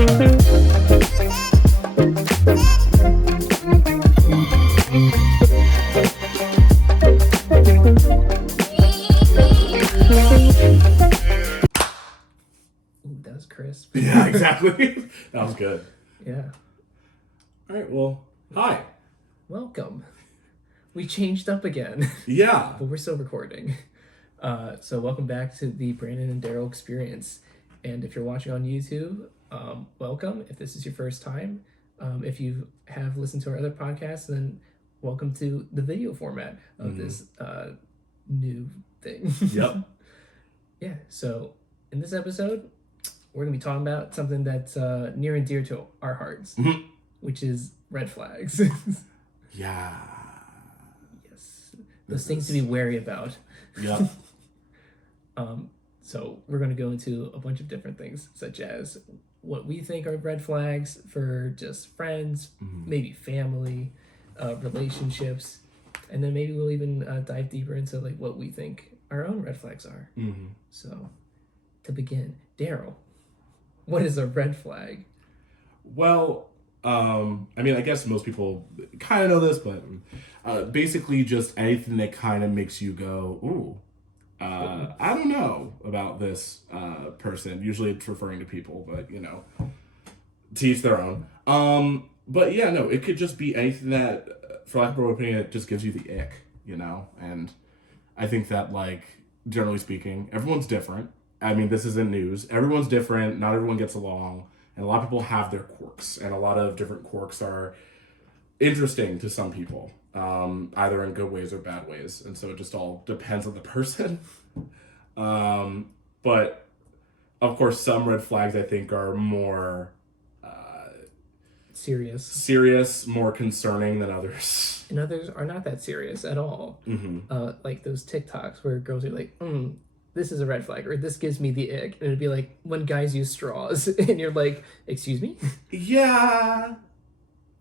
That was crisp. Yeah, exactly. That was good. Yeah. All right, well, hi. Welcome. We changed up again. Yeah. But we're still recording. So welcome back to the Brandon and Darrel experience. And if you're watching on YouTube, welcome. If this is your first time, if you have listened to our other podcasts, then welcome to the video format of this new thing. Yep. Yeah, so in this episode, we're going to be talking about something that's near and dear to our hearts, which is red flags. Yeah. Yes. Those things to be wary about. Yep. So we're going to go into a bunch of different things, such as what we think are red flags for just friends, maybe family, relationships, and then maybe we'll even dive deeper into like what we think our own red flags are. So to begin, Darrel, what is a red flag? Well, I mean, I guess most people kind of know this, but basically just anything that kind of makes you go, ooh, I don't know about this person. Usually it's referring to people, but, you know, to each their own. But yeah, no, it could just be anything that, for lack of a better opinion, it just gives you the ick, you know? And I think that, like, generally speaking, everyone's different. I mean, this isn't news. Everyone's different. Not everyone gets along. And a lot of people have their quirks. And a lot of different quirks are interesting to some people, either in good ways or bad ways. And so it just all depends on the person. But, of course, some red flags, I think, are more serious, more concerning than others. And others are not that serious at all. Like those TikToks where girls are like, this is a red flag, or this gives me the ick. And it'd be like when guys use straws, and you're like, excuse me? Yeah.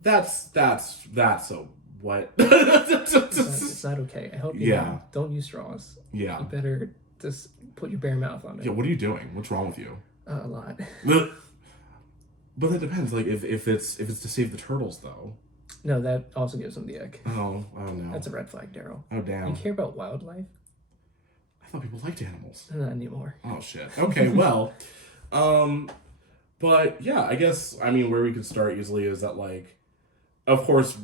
That's a what? It's not okay. I hope you don't use straws. Yeah. You better just put your bare mouth on it. Yeah, what are you doing? What's wrong with you? A lot. But that depends. Like if it's to save the turtles, though. No, that also gives them the ick. Oh no. That's a red flag, Darrel. Oh damn. You care about wildlife? I thought people liked animals. Not anymore. Oh shit. Okay, well, but yeah, I guess I mean where we could start easily is that like, of course,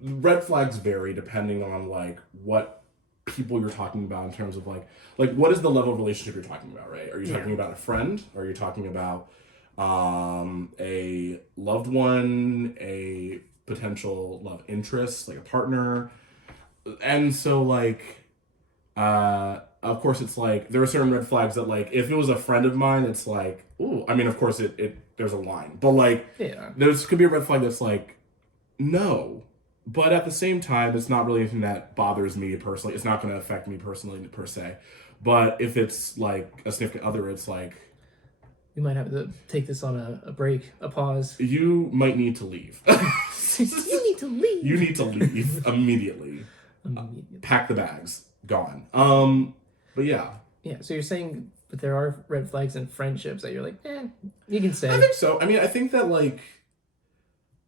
red flags vary depending on like what people you're talking about in terms of like what is the level of relationship you're talking about, right? Are you talking about a friend? Are you talking about a loved one, a potential love interest, like a partner? And so like of course it's like there are certain red flags that like if it was a friend of mine it's like, ooh, I mean of course it there's a line, but like there's could be a red flag that's like no, but at the same time it's not really anything that bothers me personally. It's not going to affect me personally per se, but if it's like a significant other, it's like we might have to take this on a break, a pause. You might need to leave. You need to leave. You need to leave immediately. Pack the bags. Gone. But yeah. Yeah, so you're saying that there are red flags in friendships that you're like, you can say. I think so. I mean, I think that like,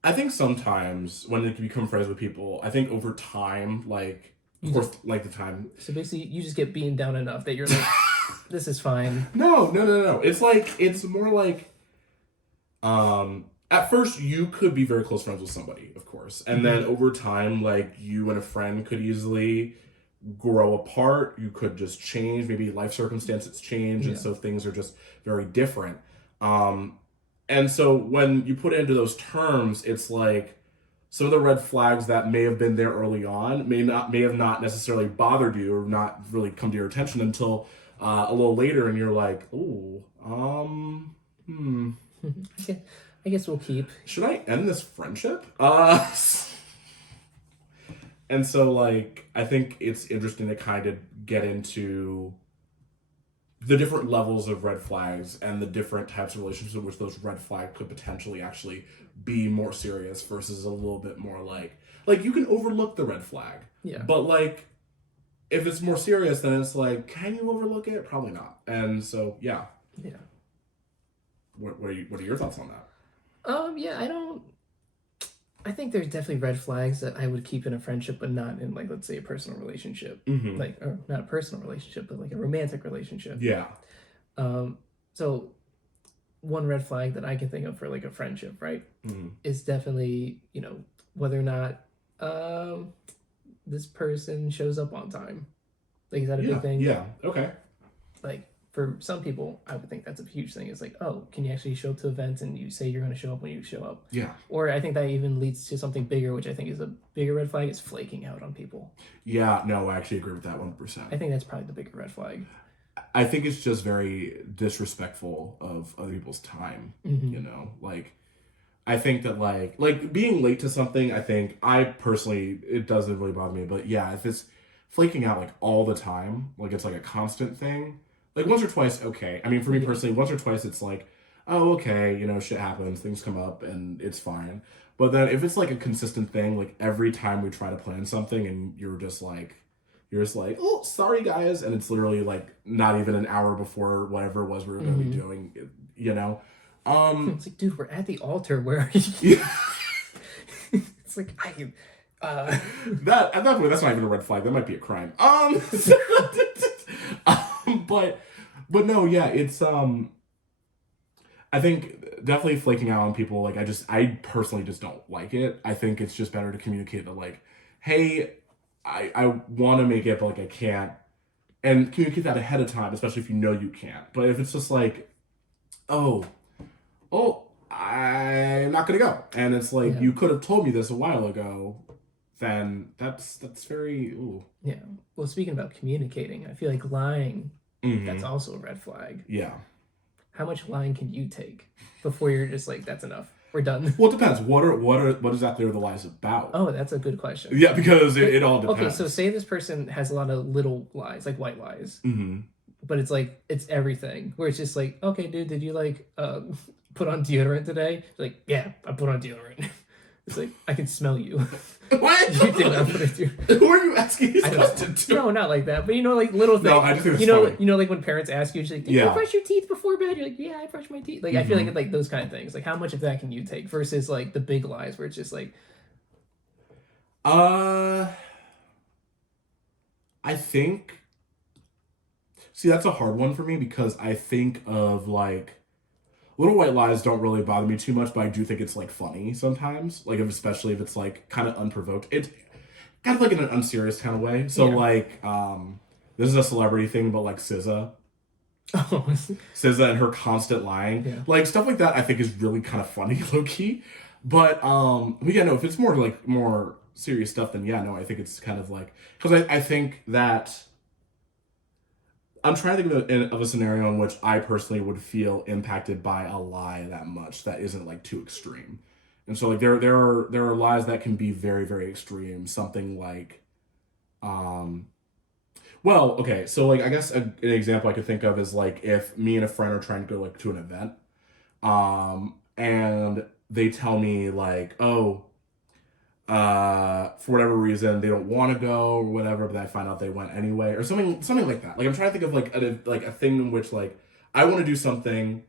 I think sometimes when you become friends with people, I think over time, like, of course, like the time. So basically, you just get beaten down enough that you're like, this is fine. No. It's like, it's more like, at first you could be very close friends with somebody, of course. And then over time, like you and a friend could easily grow apart. You could just change. Maybe life circumstances change. And so things are just very different. And so when you put it into those terms, it's like some of the red flags that may have been there early on may have not necessarily bothered you or not really come to your attention until a little later, and you're like, ooh, I guess we'll keep. Should I end this friendship? And so, like, I think it's interesting to kind of get into the different levels of red flags and the different types of relationships in which those red flags could potentially actually be more serious versus a little bit more like you can overlook the red flag. Yeah. But, like, if it's more serious, then it's like, can you overlook it? Probably not. And so, yeah. Yeah. What are your thoughts on that? Yeah, I think there's definitely red flags that I would keep in a friendship, but not in, like, let's say, a personal relationship. Mm-hmm. Like, or not a personal relationship, but like a romantic relationship. Yeah. So one red flag that I can think of for like a friendship, right, is definitely, whether or not um, this person shows up on time. Like, is that a Yeah. big thing? Yeah. Okay. Like, for some people, I would think that's a huge thing. It's like, oh, can you actually show up to events and you say you're going to show up when you show up? Yeah. Or I think that even leads to something bigger, which I think is a bigger red flag, is flaking out on people. Yeah. No, I actually agree with that 100%. I think that's probably the bigger red flag. I think it's just very disrespectful of other people's time. Like, I think that like being late to something, I personally, it doesn't really bother me, but yeah, if it's flaking out like all the time, like it's like a constant thing, like once or twice, okay. I mean, for me personally, once or twice it's like, oh, okay, shit happens, things come up and it's fine. But then if it's like a consistent thing, like every time we try to plan something and you're just like, oh, sorry guys, and it's literally like not even an hour before whatever it was we were going to be doing, It's like, dude, we're at the altar. Where are you? It's like, that at that point, that's not even a red flag. That might be a crime. But no, yeah, it's I think definitely flaking out on people. Like, I personally just don't like it. I think it's just better to communicate that, like, hey, I want to make it, but like I can't, and communicate that ahead of time, especially if you know you can't. But if it's just like, oh, I'm not gonna go, and it's like, you could have told me this a while ago, then that's very ooh. Yeah. Well, speaking about communicating, I feel like lying, that's also a red flag. Yeah. How much lying can you take before you're just like, that's enough, we're done? Well, it depends. What exactly are the lies about? Oh, that's a good question. Yeah, because it all depends. Okay, so say this person has a lot of little lies, like white lies, but it's like, it's everything, where it's just like, okay, dude, did you like put on deodorant today? Like, yeah, I put on deodorant. It's like, I can smell you. What? You did not put it through. Who are you asking these questions to? No, not like that. But like little things. No, I just think it's funny. Like when parents ask you, like, did you brush your teeth before bed? You're like, yeah, I brush my teeth. Like, I feel like those kind of things. Like, how much of that can you take versus like the big lies where it's just like, I think. See, that's a hard one for me because I think of like. Little white lies don't really bother me too much, but I do think it's like funny sometimes. Like, especially if it's like kind of unprovoked. It's kind of like in an unserious kind of way. So like, this is a celebrity thing, but like SZA. oh, SZA and her constant lying. Like, stuff like that I think is really kind of funny, low key. But yeah, no, if it's more serious stuff, then yeah, no, I think it's kind of like, because I think that I'm trying to think of a scenario in which I personally would feel impacted by a lie that much that isn't like too extreme. And so like there are lies that can be very, very extreme. Something like, well, okay, so like I guess an example I could think of is like if me and a friend are trying to go like to an event, and they tell me like, oh, for whatever reason they don't want to go or whatever, but I find out they went anyway or something like that. Like, I'm trying to think of like a thing in which like I want to do something,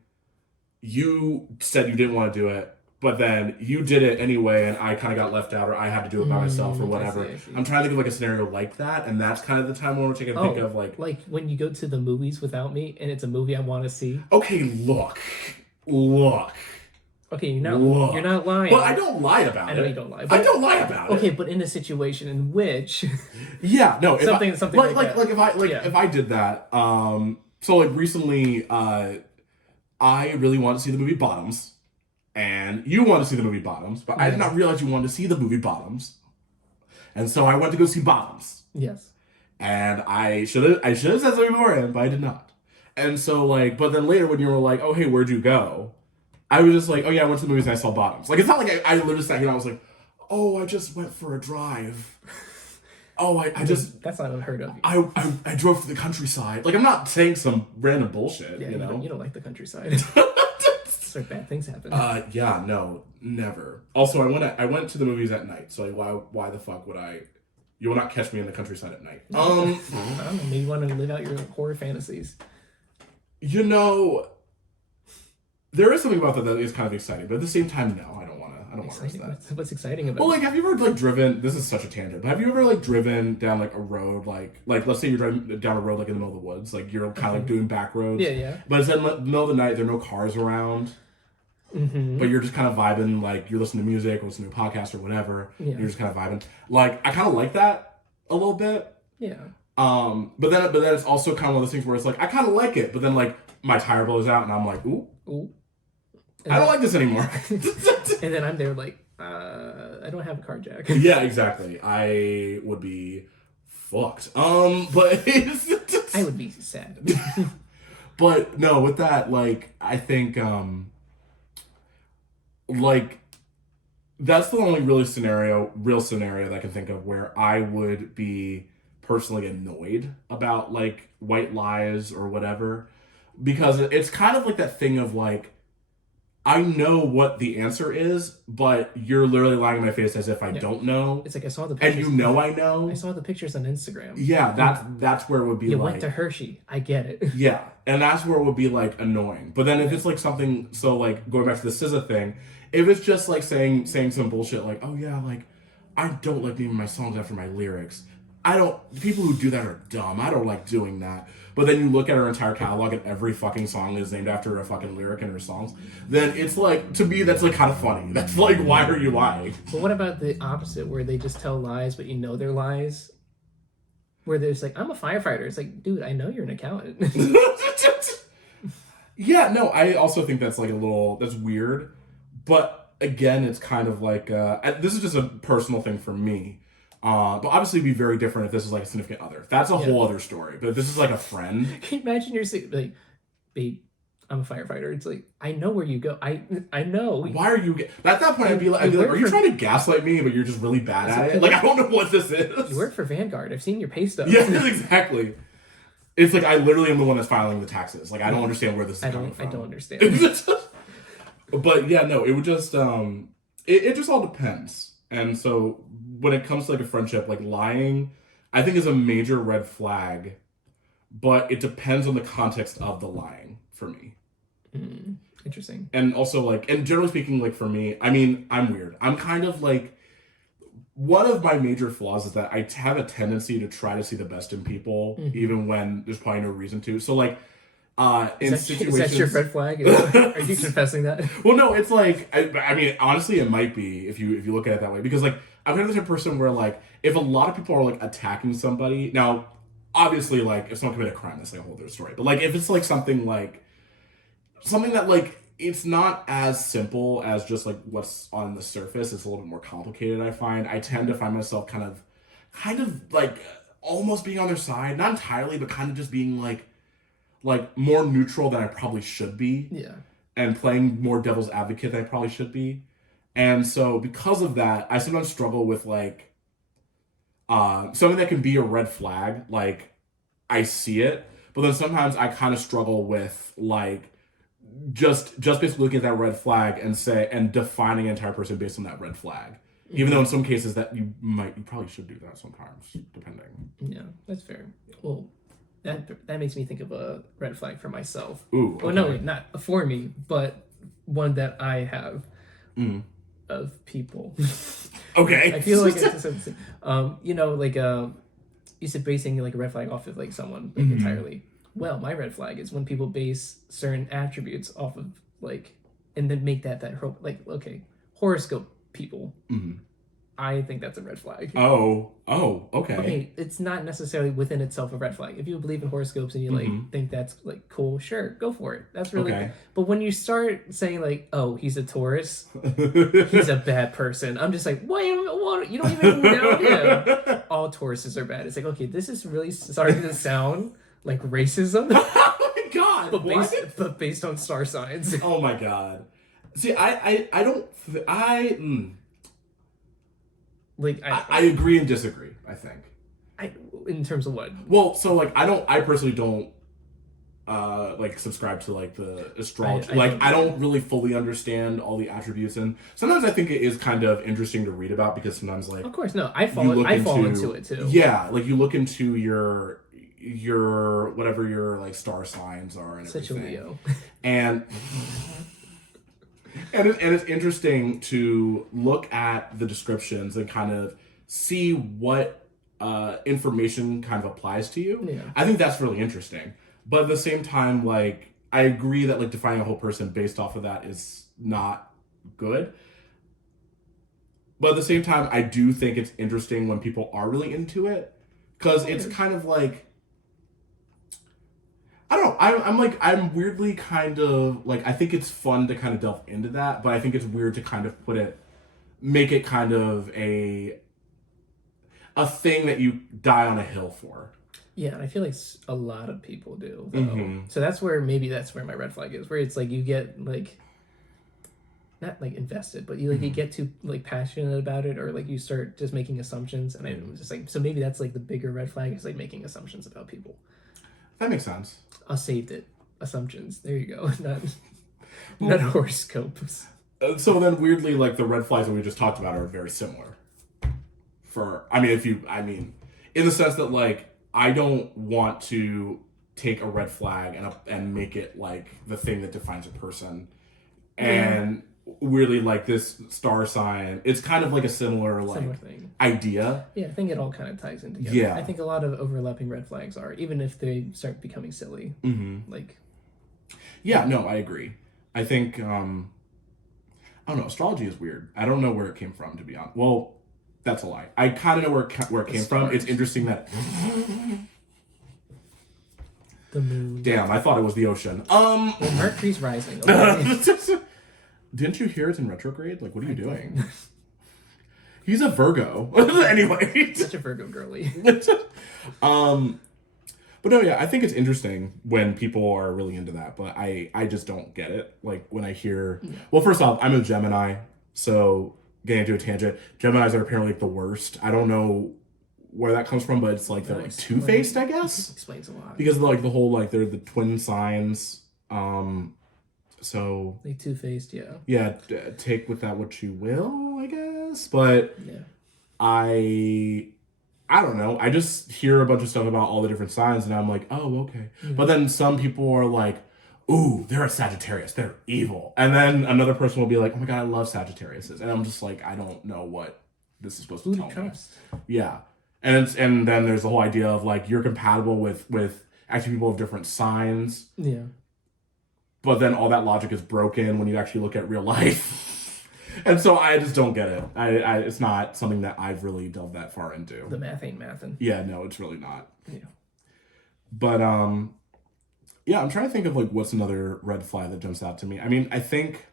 you said you didn't want to do it, but then you did it anyway and I kind of got left out, or I had to do it by myself or whatever. I see. I'm trying to think of like a scenario like that, and that's kind of the time when we're taking think of like when you go to the movies without me and it's a movie I want to see. Okay, look. Okay, you're not lying. But I don't lie about it. I know you don't lie. I don't lie about it. Okay, but in a situation in which yeah, no, something like that. If I did that, so like recently, I really wanted to see the movie Bottoms, and you wanted to see the movie Bottoms, but I did not realize you wanted to see the movie Bottoms, and so I went to go see Bottoms. Yes. And I should have said something beforehand, but I did not. And so like, but then later when you were like, oh hey, where'd you go? I was just like, oh yeah, I went to the movies and I saw Bottoms. Like, it's not like I literally sat here and I was like, oh, I just went for a drive. Oh, I just... That's not unheard of. I drove to the countryside. Like, I'm not saying some random bullshit, yeah, you know? You don't like the countryside. So bad things happen. Yeah, no, never. Also, I went to the movies at night, so why the fuck would I... You will not catch me in the countryside at night. I don't know, maybe you want to live out your horror fantasies. You know... there is something about that is kind of exciting, but at the same time, no, I don't want to risk that. What's exciting about Well, it? like, have you ever, like, driven, this is such a tangent, but have you ever, like, driven down, like, a road, like, let's say you're driving down a road, like, in the middle of the woods, like, you're kind of, like, doing back roads. Yeah. But it's in the middle of the night, there are no cars around, but you're just kind of vibing, like, you're listening to music, or listening to a podcast, or whatever, you're just kind of vibing. Like, I kind of like that a little bit. Yeah. But then it's also kind of one of those things where it's like, I kind of like it, but then, like, my tire blows out, and I'm like, ooh. I don't like this anymore. And then I'm there like, I don't have a car jack. Yeah, exactly. I would be fucked. But I would be sad. But no, with that, like, I think, like, that's the only real scenario that I can think of where I would be personally annoyed about, like, white lies or whatever. Because it's kind of like that thing of, like, I know what the answer is, but you're literally lying in my face as if I don't know. It's like, I saw the pictures. And I know. I saw the pictures on Instagram. Yeah, that's where it would be you like... went to Hershey. I get it. Yeah, and that's where it would be, like, annoying. But then if it's, like, something... So, like, going back to the SZA thing, if it's just, like, saying some bullshit like, oh, yeah, like, I don't like naming my songs after my lyrics. People who do that are dumb. I don't like doing that. But then you look at her entire catalog and every fucking song is named after a fucking lyric in her songs. Then it's like, to me, that's like kind of funny. That's like, why are you lying? But what about the opposite where they just tell lies, but you know they're lies? Where there's like, I'm a firefighter. It's like, dude, I know you're an accountant. Yeah, no, I also think that's like that's weird. But again, it's kind of like, this is just a personal thing for me. But obviously it'd be very different if this is like a significant other. That's a whole other story. But if this is like a friend. Can you imagine you're like, babe, I'm a firefighter. It's like, I know where you go. I know. Why are you... At that point, I'd be like, are you trying to gaslight me, but you're just really bad at it? Like, I don't know what this is. You work for Vanguard. I've seen your pay stubs. Yeah, exactly. It's like, I literally am the one that's filing the taxes. Like, I don't understand where this is coming from. I don't understand. But yeah, no, it would just... It just all depends. And so when it comes to like a friendship, like lying, I think is a major red flag, but it depends on the context of the lying for me. Interesting. And also like, and generally speaking, like for me, I mean, I'm weird. I'm kind of like, one of my major flaws is that I have a tendency to try to see the best in people, even when there's probably no reason to. So like, situations... Is that your red flag? Are you confessing that? Well, no, it's like, I mean, honestly, it might be if you look at it that way. Because, like, I'm kind of the type of person where, like, if a lot of people are, like, attacking somebody... Now, obviously, like, if someone committed a crime, that's, like, a whole other story. But, like, if it's, like, something that, like, it's not as simple as just, like, what's on the surface. It's a little bit more complicated, I find. I tend to find myself kind of, like, almost being on their side. Not entirely, but kind of just being, like, more neutral than I probably should be. Yeah. And playing more devil's advocate than I probably should be. And so because of that, I sometimes struggle with like something that can be a red flag. Like I see it, but then sometimes I kind of struggle with like just basically looking at that red flag and defining an entire person based on that red flag. Even though in some cases that you probably should do that sometimes, depending. Yeah, that's fair. Well, that makes me think of a red flag for myself. Ooh. Okay. Well, no, not for me, but one that I have of people. Okay. I feel like it's something. You know, like you said, basing like a red flag off of like someone like entirely. Well, my red flag is when people base certain attributes off of like, and then make that like okay, horoscope people. I think that's a red flag. Oh, okay. Okay, it's not necessarily within itself a red flag. If you believe in horoscopes and you like think that's like cool, sure, go for it. That's really cool. But when you start saying like, oh, he's a Taurus, he's a bad person, I'm just like, what? You don't even know him. All Tauruses are bad. It's like, okay, this is really starting to sound like racism. Oh my god! But based on star signs. Oh my god. See, I agree and disagree, I think. In terms of what? Well, so like I personally don't like subscribe to like the astrology. I don't really fully understand all the attributes, and sometimes I think it is kind of interesting to read about because sometimes like of course no, I fall into it too. Yeah, like you look into your whatever your like star signs are and such everything. a Leo. And And it's interesting to look at the descriptions and kind of see what information kind of applies to you. Yeah. I think that's really interesting. But at the same time, like, I agree that like defining a whole person based off of that is not good. But at the same time, I do think it's interesting when people are really into it, because it's kind of like, I don't know. I'm weirdly kind of like, I think it's fun to kind of delve into that, but I think it's weird to kind of make it kind of a thing that you die on a hill for. Yeah, and I feel like a lot of people do, though. So that's where my red flag is, where it's like you get like, not like invested, but you get too like passionate about it, or like you start just making assumptions, and I'm just like, so maybe that's like the bigger red flag is like making assumptions about people. That makes sense. I saved it. Assumptions. There you go. Not horoscopes. So then, weirdly, like the red flags that we just talked about are very similar. In the sense that like I don't want to take a red flag and make it like the thing that defines a person, and weirdly like this star sign, it's kind of like a similar thing. Idea. Yeah, I think it all kind of ties in together. Yeah, I think a lot of overlapping red flags are, even if they start becoming silly. Like, yeah, no, I agree. I think I don't know. Astrology is weird. I don't know where it came from, to be honest. Well, that's a lie. I kind of know where it came from. It's interesting that the moon. Damn, I thought it was the ocean. Well, Mercury's rising. Okay. Didn't you hear it's in retrograde? Like, what are you doing? He's a Virgo. Anyway. Such a Virgo girly. But no, yeah, I think it's interesting when people are really into that, but I just don't get it. Like, when I hear... Yeah. Well, first off, I'm a Gemini, so getting into a tangent, Geminis are apparently like the worst. I don't know where that comes from, but it's like they're like two-faced, I guess. Explains a lot. Because of like the whole, like, they're the twin signs. So like two-faced, yeah. Yeah, take with that what you will, I guess. But yeah. I don't know. I just hear a bunch of stuff about all the different signs, and I'm like, oh, okay. Mm-hmm. But then some people are like, ooh, they're a Sagittarius. They're evil. And then another person will be like, oh my God, I love Sagittariuses. And I'm just like, I don't know what this is supposed to tell me. Yeah. And then there's the whole idea of like, you're compatible with actually people of different signs. Yeah. But then all that logic is broken when you actually look at real life. And so I just don't get it. It's not something that I've really delved that far into. The math ain't mathin'. Yeah, no, it's really not. Yeah. But, yeah, I'm trying to think of, like, what's another red flag that jumps out to me. I mean, I think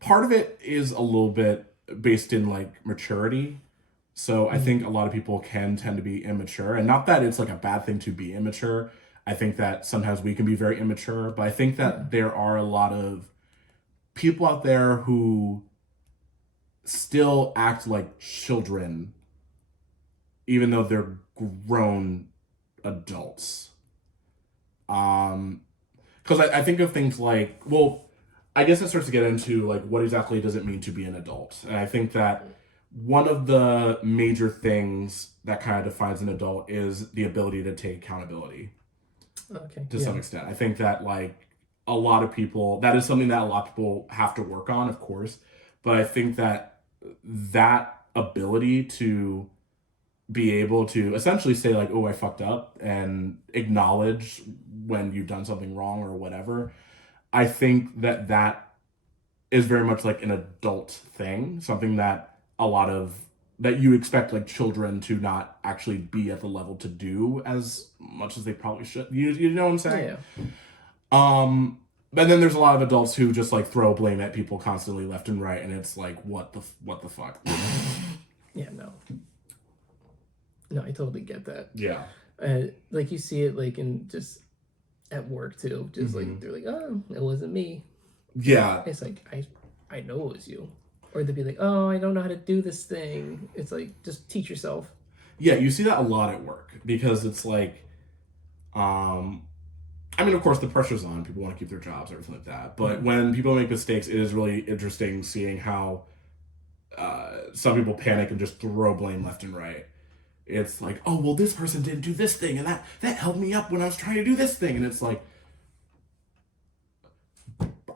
part of it is a little bit based in, like, maturity. So I think a lot of people can tend to be immature. And not that it's, like, a bad thing to be immature. I think that sometimes we can be very immature. But I think that there are a lot of people out there who still act like children, even though they're grown adults. Because I think of things like, well, I guess it starts to get into like what exactly does it mean to be an adult, and I think that one of the major things that kind of defines an adult is the ability to take accountability. Okay. To some extent, I think that like a lot of people, that is something that a lot of people have to work on, of course, but I think that ability to be able to essentially say like, oh, I fucked up, and acknowledge when you've done something wrong or whatever. I think that is very much like an adult thing, something that that you expect like children to not actually be at the level to do as much as they probably should. You know what I'm saying? Yeah. But then there's a lot of adults who just like throw blame at people constantly left and right, and it's like, what the fuck? Yeah, no, I totally get that. Yeah. Like you see it like in just at work too. Just like they're like, oh, it wasn't me. Yeah. It's like I know it was you. Or they'd be like, oh, I don't know how to do this thing. It's like, just teach yourself. Yeah, you see that a lot at work because it's like, I mean, of course, the pressure's on. People want to keep their jobs, everything like that. But when people make mistakes, it is really interesting seeing how some people panic and just throw blame left and right. It's like, oh, well, this person didn't do this thing, and that held me up when I was trying to do this thing. And it's like,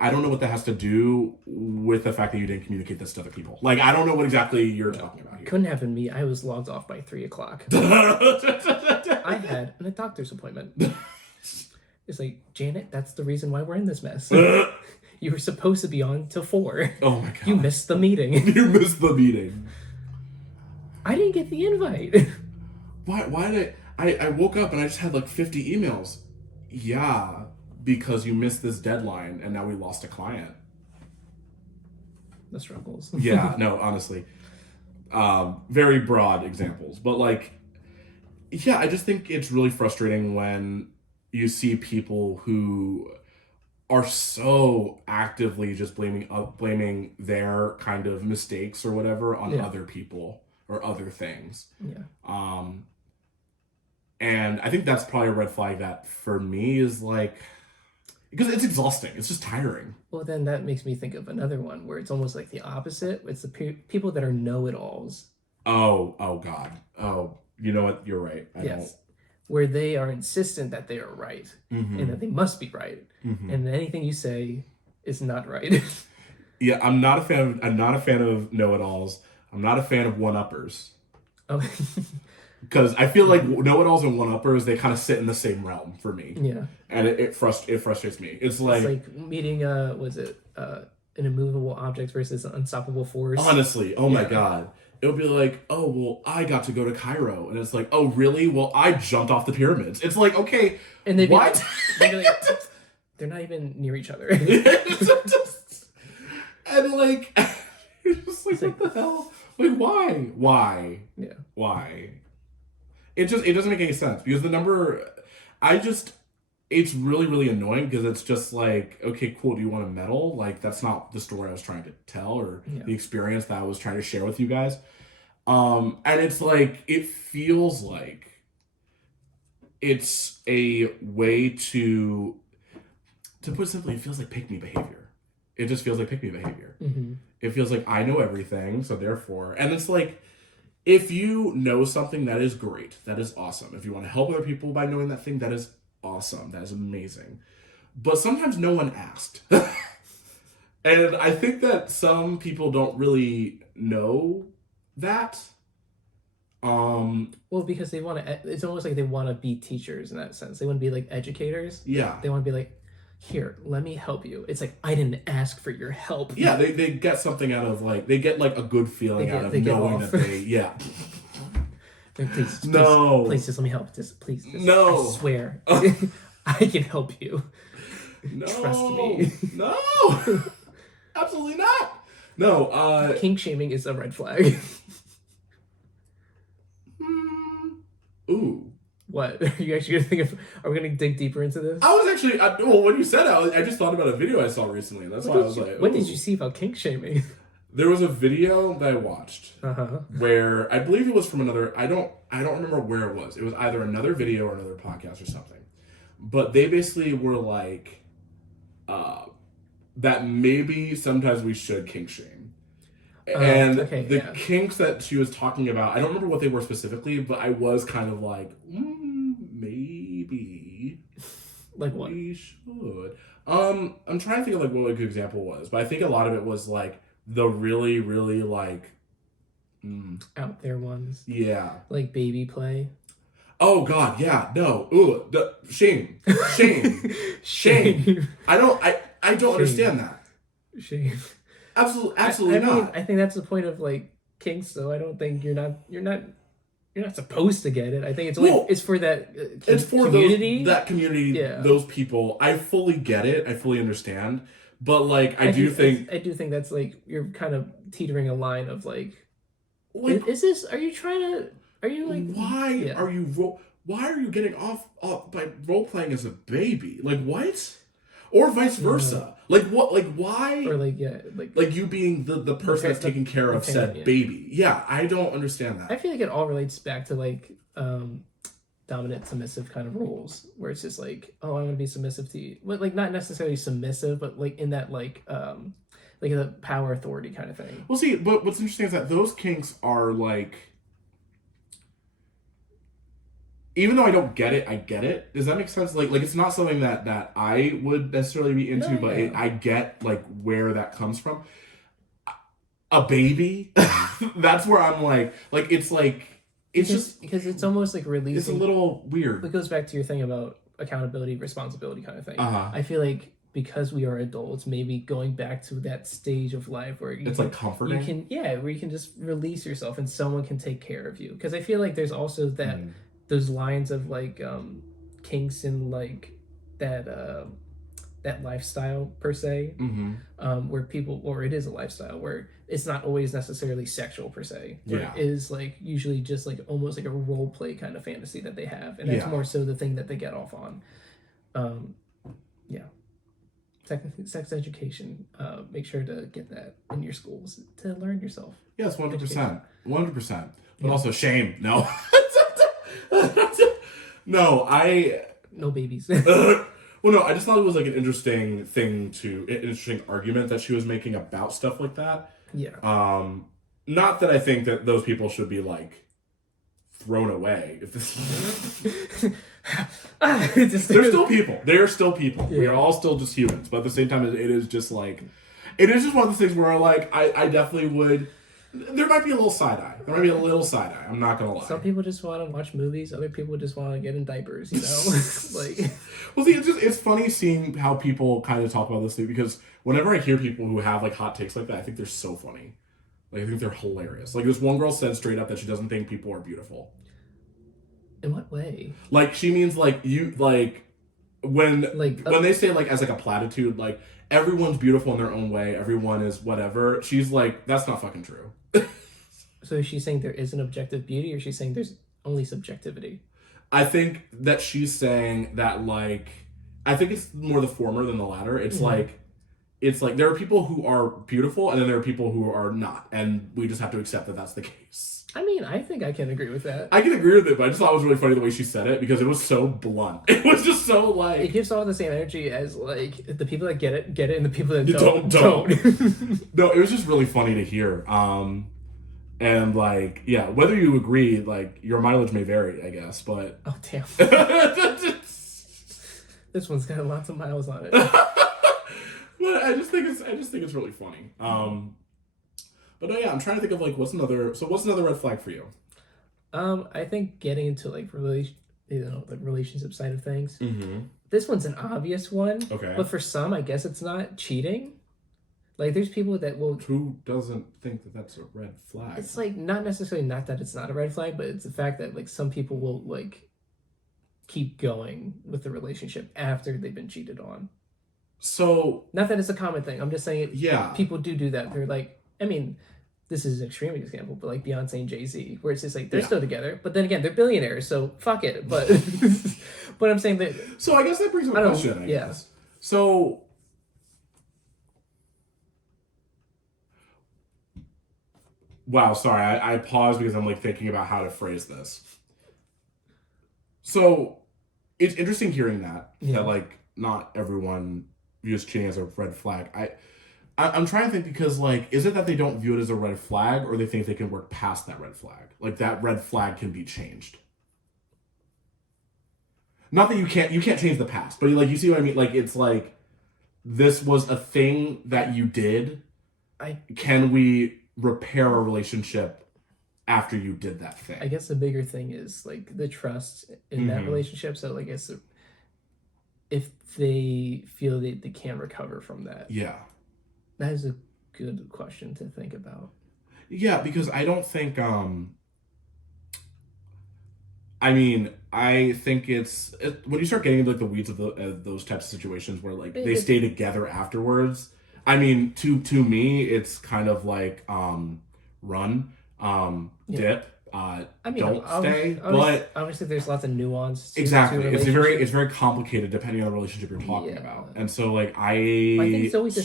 I don't know what that has to do with the fact that you didn't communicate this to other people. Like, I don't know what exactly you're talking about here. Couldn't have been me. I was logged off by 3:00. I had a doctor's appointment. It's like, Janet, that's the reason why we're in this mess. You were supposed to be on till 4. Oh my god. You missed the meeting. You missed the meeting. I didn't get the invite. Why did I woke up and I just had like 50 emails. Yeah, because you missed this deadline and now we lost a client. The struggles. Yeah, no, honestly. Very broad examples. But like, yeah, I just think it's really frustrating when you see people who are so actively just blaming their kind of mistakes or whatever on other people or other things. Yeah. And I think that's probably a red flag that for me is like, because it's exhausting. It's just tiring. Well, then that makes me think of another one where it's almost like the opposite. It's the people that are know-it-alls. Oh God. Oh, you know what? You're right. I don't. Where they are insistent that they are right and that they must be right, and anything you say is not right. Yeah, I'm not a fan of know-it-alls. I'm not a fan of one-uppers. Oh. Because I feel like know-it-alls and one-uppers, they kind of sit in the same realm for me. Yeah. And it frustrates me. It's like meeting an immovable object versus an unstoppable force. Honestly, oh my god. It would be like, oh, well, I got to go to Cairo. And it's like, oh, really? Well, I jumped off the pyramids. It's like, okay, and they'd what? They're not even near each other. And like, you're just like, what the hell? Like, why? Yeah. Why? It doesn't make any sense because the number, it's really, really annoying because it's just like, okay, cool. Do you want a medal? Like, that's not the story I was trying to tell or the experience that I was trying to share with you guys. And it's like, it feels like it's a way to put it simply, it feels like pick me behavior. It just feels like pick me behavior. It feels like I know everything. So therefore, and it's like, if you know something, that is great. That is awesome. If you want to help other people by knowing that thing, that is awesome. That is amazing. But sometimes no one asked. And I think that some people don't really know that. Well, because they want to, it's almost like they want to be teachers in that sense. They want to be like educators. Yeah. They want to be like, here, let me help you. It's like, I didn't ask for your help. Yeah, they get something out of like, they get like a good feeling out of knowing that Please, no. Please, just let me help. Please. No. I swear. I can help you. No. Trust me. No. Absolutely not. No. Kink shaming is a red flag. Ooh. What? Are you actually gonna think of? Are we gonna dig deeper into this? I was actually, well, when you said it, I just thought about a video I saw recently. That's why I was like, what did you see about kink shaming? There was a video that I watched Uh-huh. where I believe it was from another. I don't remember where it was. It was either another video or another podcast or something. But they basically were like, that maybe sometimes we should kink shame. And the kinks that she was talking about, I don't remember what they were specifically, but I was kind of like, maybe. Like what? We should. I'm trying to think of like what a good example was, but I think a lot of it was like the really, really like out there ones. Yeah. Like baby play. Oh God, yeah, no, ooh, shame. I don't understand that. Shame. Absolutely not. Mean, I think that's the point of like kinks, though. I don't think you're not supposed to get it. I think it's only it's for that it's for community. That community, those people. I fully get it. I fully understand. But like, I do think that's like you're kind of teetering a line of like is this? Are you trying to? Are you like? Why are you? Why are you getting off by role playing as a baby? Like what? Or vice versa. Like what? Like why? Or like like you being the person that's taking care of said baby. Yeah, I don't understand that. I feel like it all relates back to like dominant submissive kind of roles, where it's just like, oh, I want to be submissive to you, but like not necessarily submissive, but like in that like the power authority kind of thing. Well, see, but what's interesting is that those kinks are like, even though I don't get it, I get it. Does that make sense? Like it's not something that I would necessarily be into, No, but yeah. I get like where that comes from. A baby, that's where I'm like it's just because it's almost like releasing. It's a little weird. It goes back to your thing about accountability, responsibility kind of thing. Uh-huh. I feel like because we are adults, maybe going back to that stage of life where it's like comforting. Where you can just release yourself and someone can take care of you. Because I feel like there's also that those lines of like kinks and like that lifestyle per se, where people, or it is a lifestyle where it's not always necessarily sexual per se. Yeah, it is like usually just like almost like a role play kind of fantasy that they have, and that's more so the thing that they get off on. Yeah, sex education. Make sure to get that in your schools to learn yourself. Yes, 100%, 100%. But also shame. No, no babies. Well, no, I just thought it was like an interesting argument that she was making about stuff like that. Yeah. Not that I think that those people should be like thrown away. If this... They're still people. They're still people. Yeah. We are all still just humans. But at the same time, it is just like, it is just one of the things where I definitely would. There might be a little side eye. I'm not gonna lie. Some people just want to watch movies. Other people just want to get in diapers. You know, like. Well, see, it's funny seeing how people kind of talk about this thing, because whenever I hear people who have like hot takes like that, I think they're so funny. Like I think they're hilarious. Like this one girl said straight up that she doesn't think people are beautiful. In what way? Like she means like you like when they say like as like a platitude, like everyone's beautiful in their own way, everyone is whatever. She's like, that's not fucking true. So is she saying there is an objective beauty, or is she saying there's only subjectivity? I think that she's saying that like, I think it's more the former than the latter. It's like there are people who are beautiful and then there are people who are not, and we just have to accept that that's the case. I mean, I think I can agree with that. I can agree with it, but I just thought it was really funny the way she said it, because it was so blunt. It was just so like... It gives all the same energy as like the people that get it, and the people that don't. No, it was just really funny to hear. And like, yeah, whether you agree, like your mileage may vary, I guess, but... Oh, damn. This one's got lots of miles on it. But I just think it's really funny. But no, yeah, I'm trying to think of like what's another red flag for you? I think getting into like the relationship side of things. Mm-hmm. This one's an obvious one. Okay. But for some, I guess it's not cheating. Like there's people that will. Who doesn't think that that's a red flag? It's like not necessarily not that it's not a red flag, but it's the fact that like some people will like keep going with the relationship after they've been cheated on. So not that it's a common thing. I'm just saying yeah, people do that. They're like, I mean, this is an extreme example, but like Beyonce and Jay-Z, where it's just like they're still together, but then again they're billionaires, so fuck it. But but I'm saying that. So I guess that brings up a question. I guess. So wow, sorry, I paused because I'm like thinking about how to phrase this. So it's interesting hearing that like not everyone views cheating as a red flag. I'm trying to think, because like, is it that they don't view it as a red flag, or they think they can work past that red flag? Like that red flag can be changed. Not that you can't change the past, but like, you see what I mean? Like, it's like, this was a thing that you did. Can we repair a relationship after you did that thing? I guess the bigger thing is like the trust in that relationship. So like, I guess if they feel that they can't recover from that. Yeah. That is a good question to think about. Yeah, because I don't think, I mean, I think it's when you start getting into like the weeds of those types of situations where like they stay together afterwards. I mean, to me, it's kind of like run, dip. I mean, don't stay. But obviously, there's lots of nuance. Exactly, it's very complicated depending on the relationship you're talking about, and so like I think it's always I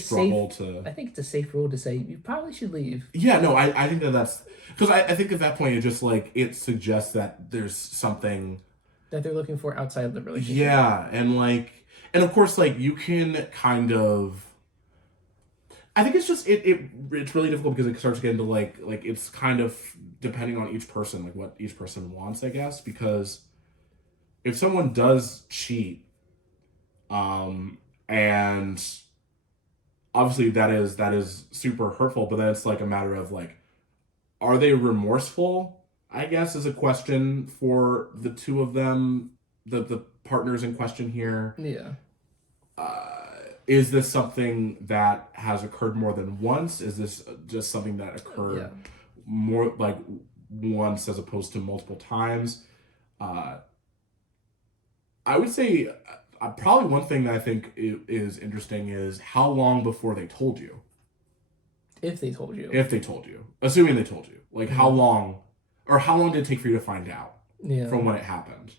think it's a safe rule to say you probably should leave. Yeah, no, I think that's because I think at that point it just like it suggests that there's something that they're looking for outside of the relationship. Yeah, and of course like you can kind of. I think it's just it's really difficult because it starts to get into like it's kind of depending on each person, like what each person wants, I guess, because if someone does cheat, and obviously that is super hurtful, but then it's like a matter of like, are they remorseful? I guess is a question for the two of them, the partners in question here. Yeah. Is this something that has occurred more than once? Is this just something that occurred more like once as opposed to multiple times? I would say probably one thing that I think is interesting is how long before they told you. If they told you. If they told you. Assuming they told you. Like how long did it take for you to find out from when it happened?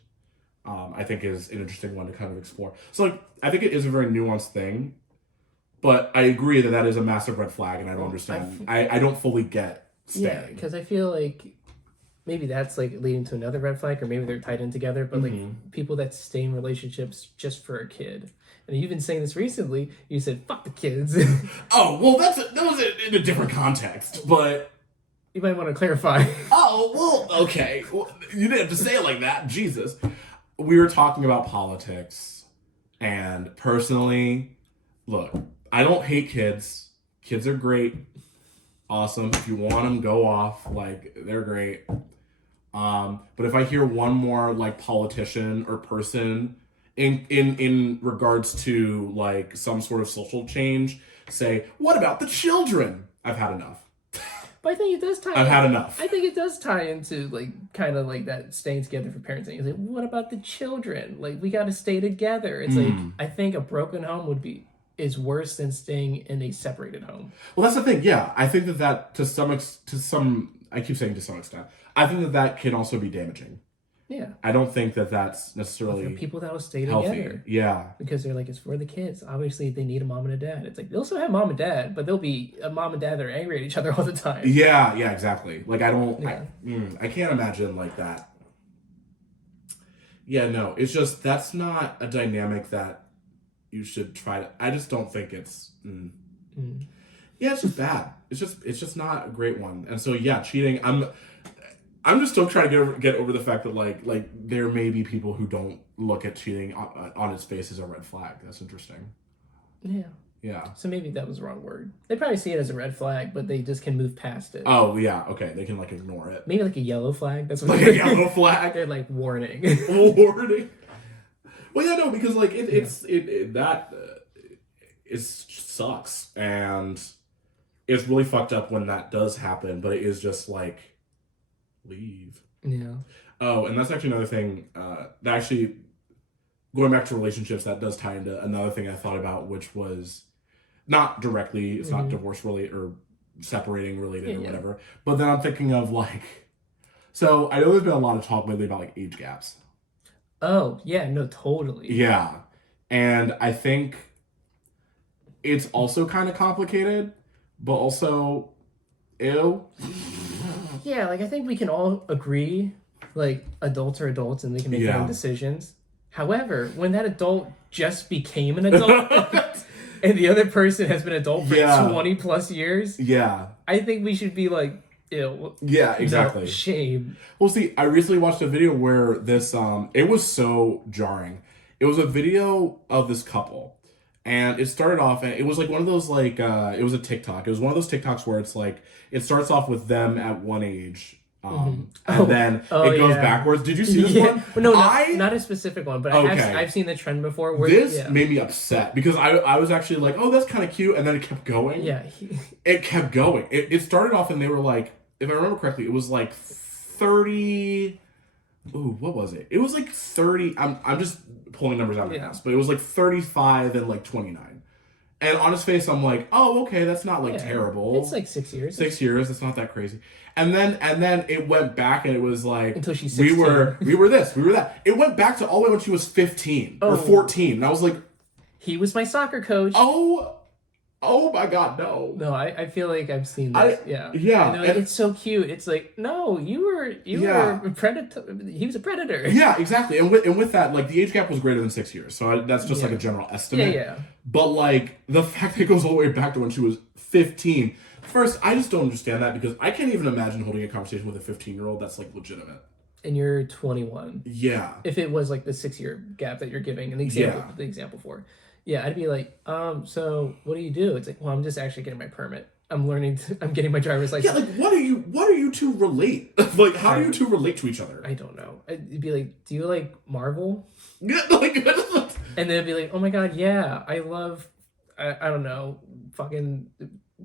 I think is an interesting one to kind of explore. So like, I think it is a very nuanced thing, but I agree that is a massive red flag, and I don't understand. I don't fully get staying. Yeah, because I feel like maybe that's like leading to another red flag, or maybe they're tied in together. But like people that stay in relationships just for a kid, and you've been saying this recently. You said "fuck the kids." Oh well, that was in a different context, but you might want to clarify. Oh well, okay. Well, you didn't have to say it like that. Jesus. We were talking about politics, and personally, look, I don't hate kids. Kids are great, awesome. If you want them, go off. Like they're great. But if I hear one more like politician or person in regards to like some sort of social change, say, "What about the children?" I've had enough. But I think it does tie. I've had enough. I think it does tie into like kind of like that staying together for parenting. It's like, what about the children? Like we got to stay together. It's like I think a broken home is worse than staying in a separated home. Well, that's the thing. Yeah, I think that to some I keep saying to some extent, I think that can also be damaging. Yeah. I don't think that's necessarily for people that will stay healthy. Together. Yeah. Because they're like, it's for the kids. Obviously, they need a mom and a dad. It's like, they'll still have mom and dad, but they'll be a mom and dad that are angry at each other all the time. Yeah, exactly. Like, I can't imagine like that. Yeah, no, it's just, that's not a dynamic that you should try to, I just don't think it's, yeah, it's just bad. It's just not a great one. And so, yeah, cheating, I'm just still trying to get over the fact that like there may be people who don't look at cheating on its face as a red flag. That's interesting. Yeah. Yeah. So maybe that was the wrong word. They probably see it as a red flag, but they just can move past it. Oh yeah. Okay. They can like ignore it. Maybe like a yellow flag. That's what like a yellow flag. They're like warning. Warning. Well, yeah, no, because like it sucks, and it's really fucked up when that does happen. But it is just like. Leave. Yeah. Oh, and that's actually another thing that actually going back to relationships, that does tie into another thing I thought about, which was not directly, it's not divorce related or separating related or whatever, but then I'm thinking of like, so I know there's been a lot of talk lately about like age gaps. Oh yeah, no, totally. Yeah, and I think it's also kind of complicated, but also ew. Yeah, like I think we can all agree, like adults are adults and they can make their own decisions. However, when that adult just became an adult and the other person has been adult for 20 plus years, I think we should be like, ew. Yeah, exactly. No, shame. Well, see, I recently watched a video where this, it was so jarring. It was a video of this couple. And it started off, and it was like one of those, like, it was a TikTok. It was one of those TikToks where it's like, it starts off with them at one age, and then it goes backwards. Did you see this one? Well, no, not a specific one, but I've seen the trend before. Where, this made me upset, because I was actually like, oh, that's kind of cute, and then it kept going. Yeah. It kept going. It started off, and they were like, if I remember correctly, it was like 30... Ooh, what was it? It was like 30... I'm just pulling numbers out of my ass, but it was like 35 and like 29. And on his face, I'm like, oh, okay, that's not like terrible. It's like 6 years. 6 years, that's not that crazy. And then it went back, and it was like, until she's 16. we were this, we were that. It went back to all the way when she was 15 or 14. And I was like, he was my soccer coach. Oh my God, no. No, I feel like I've seen this. Yeah. And like, it's so cute. It's like, no, you were a predator. He was a predator. Yeah, exactly. And with that, like, the age gap was greater than 6 years. So that's just like a general estimate. Yeah. But like, the fact that it goes all the way back to when she was 15. First, I just don't understand that, because I can't even imagine holding a conversation with a 15-year-old that's like legitimate. and you're 21. Yeah. If it was like the 6-year gap that you're giving an example for. Yeah, I'd be like, so what do you do? It's like, well, I'm just actually getting my permit. I'm getting my driver's license. Yeah, like what are you two relate? Like how do you two relate to each other? I don't know. It'd be like, do you like Marvel? Yeah, like and then it'd be like, oh my god, yeah, I love I don't know, fucking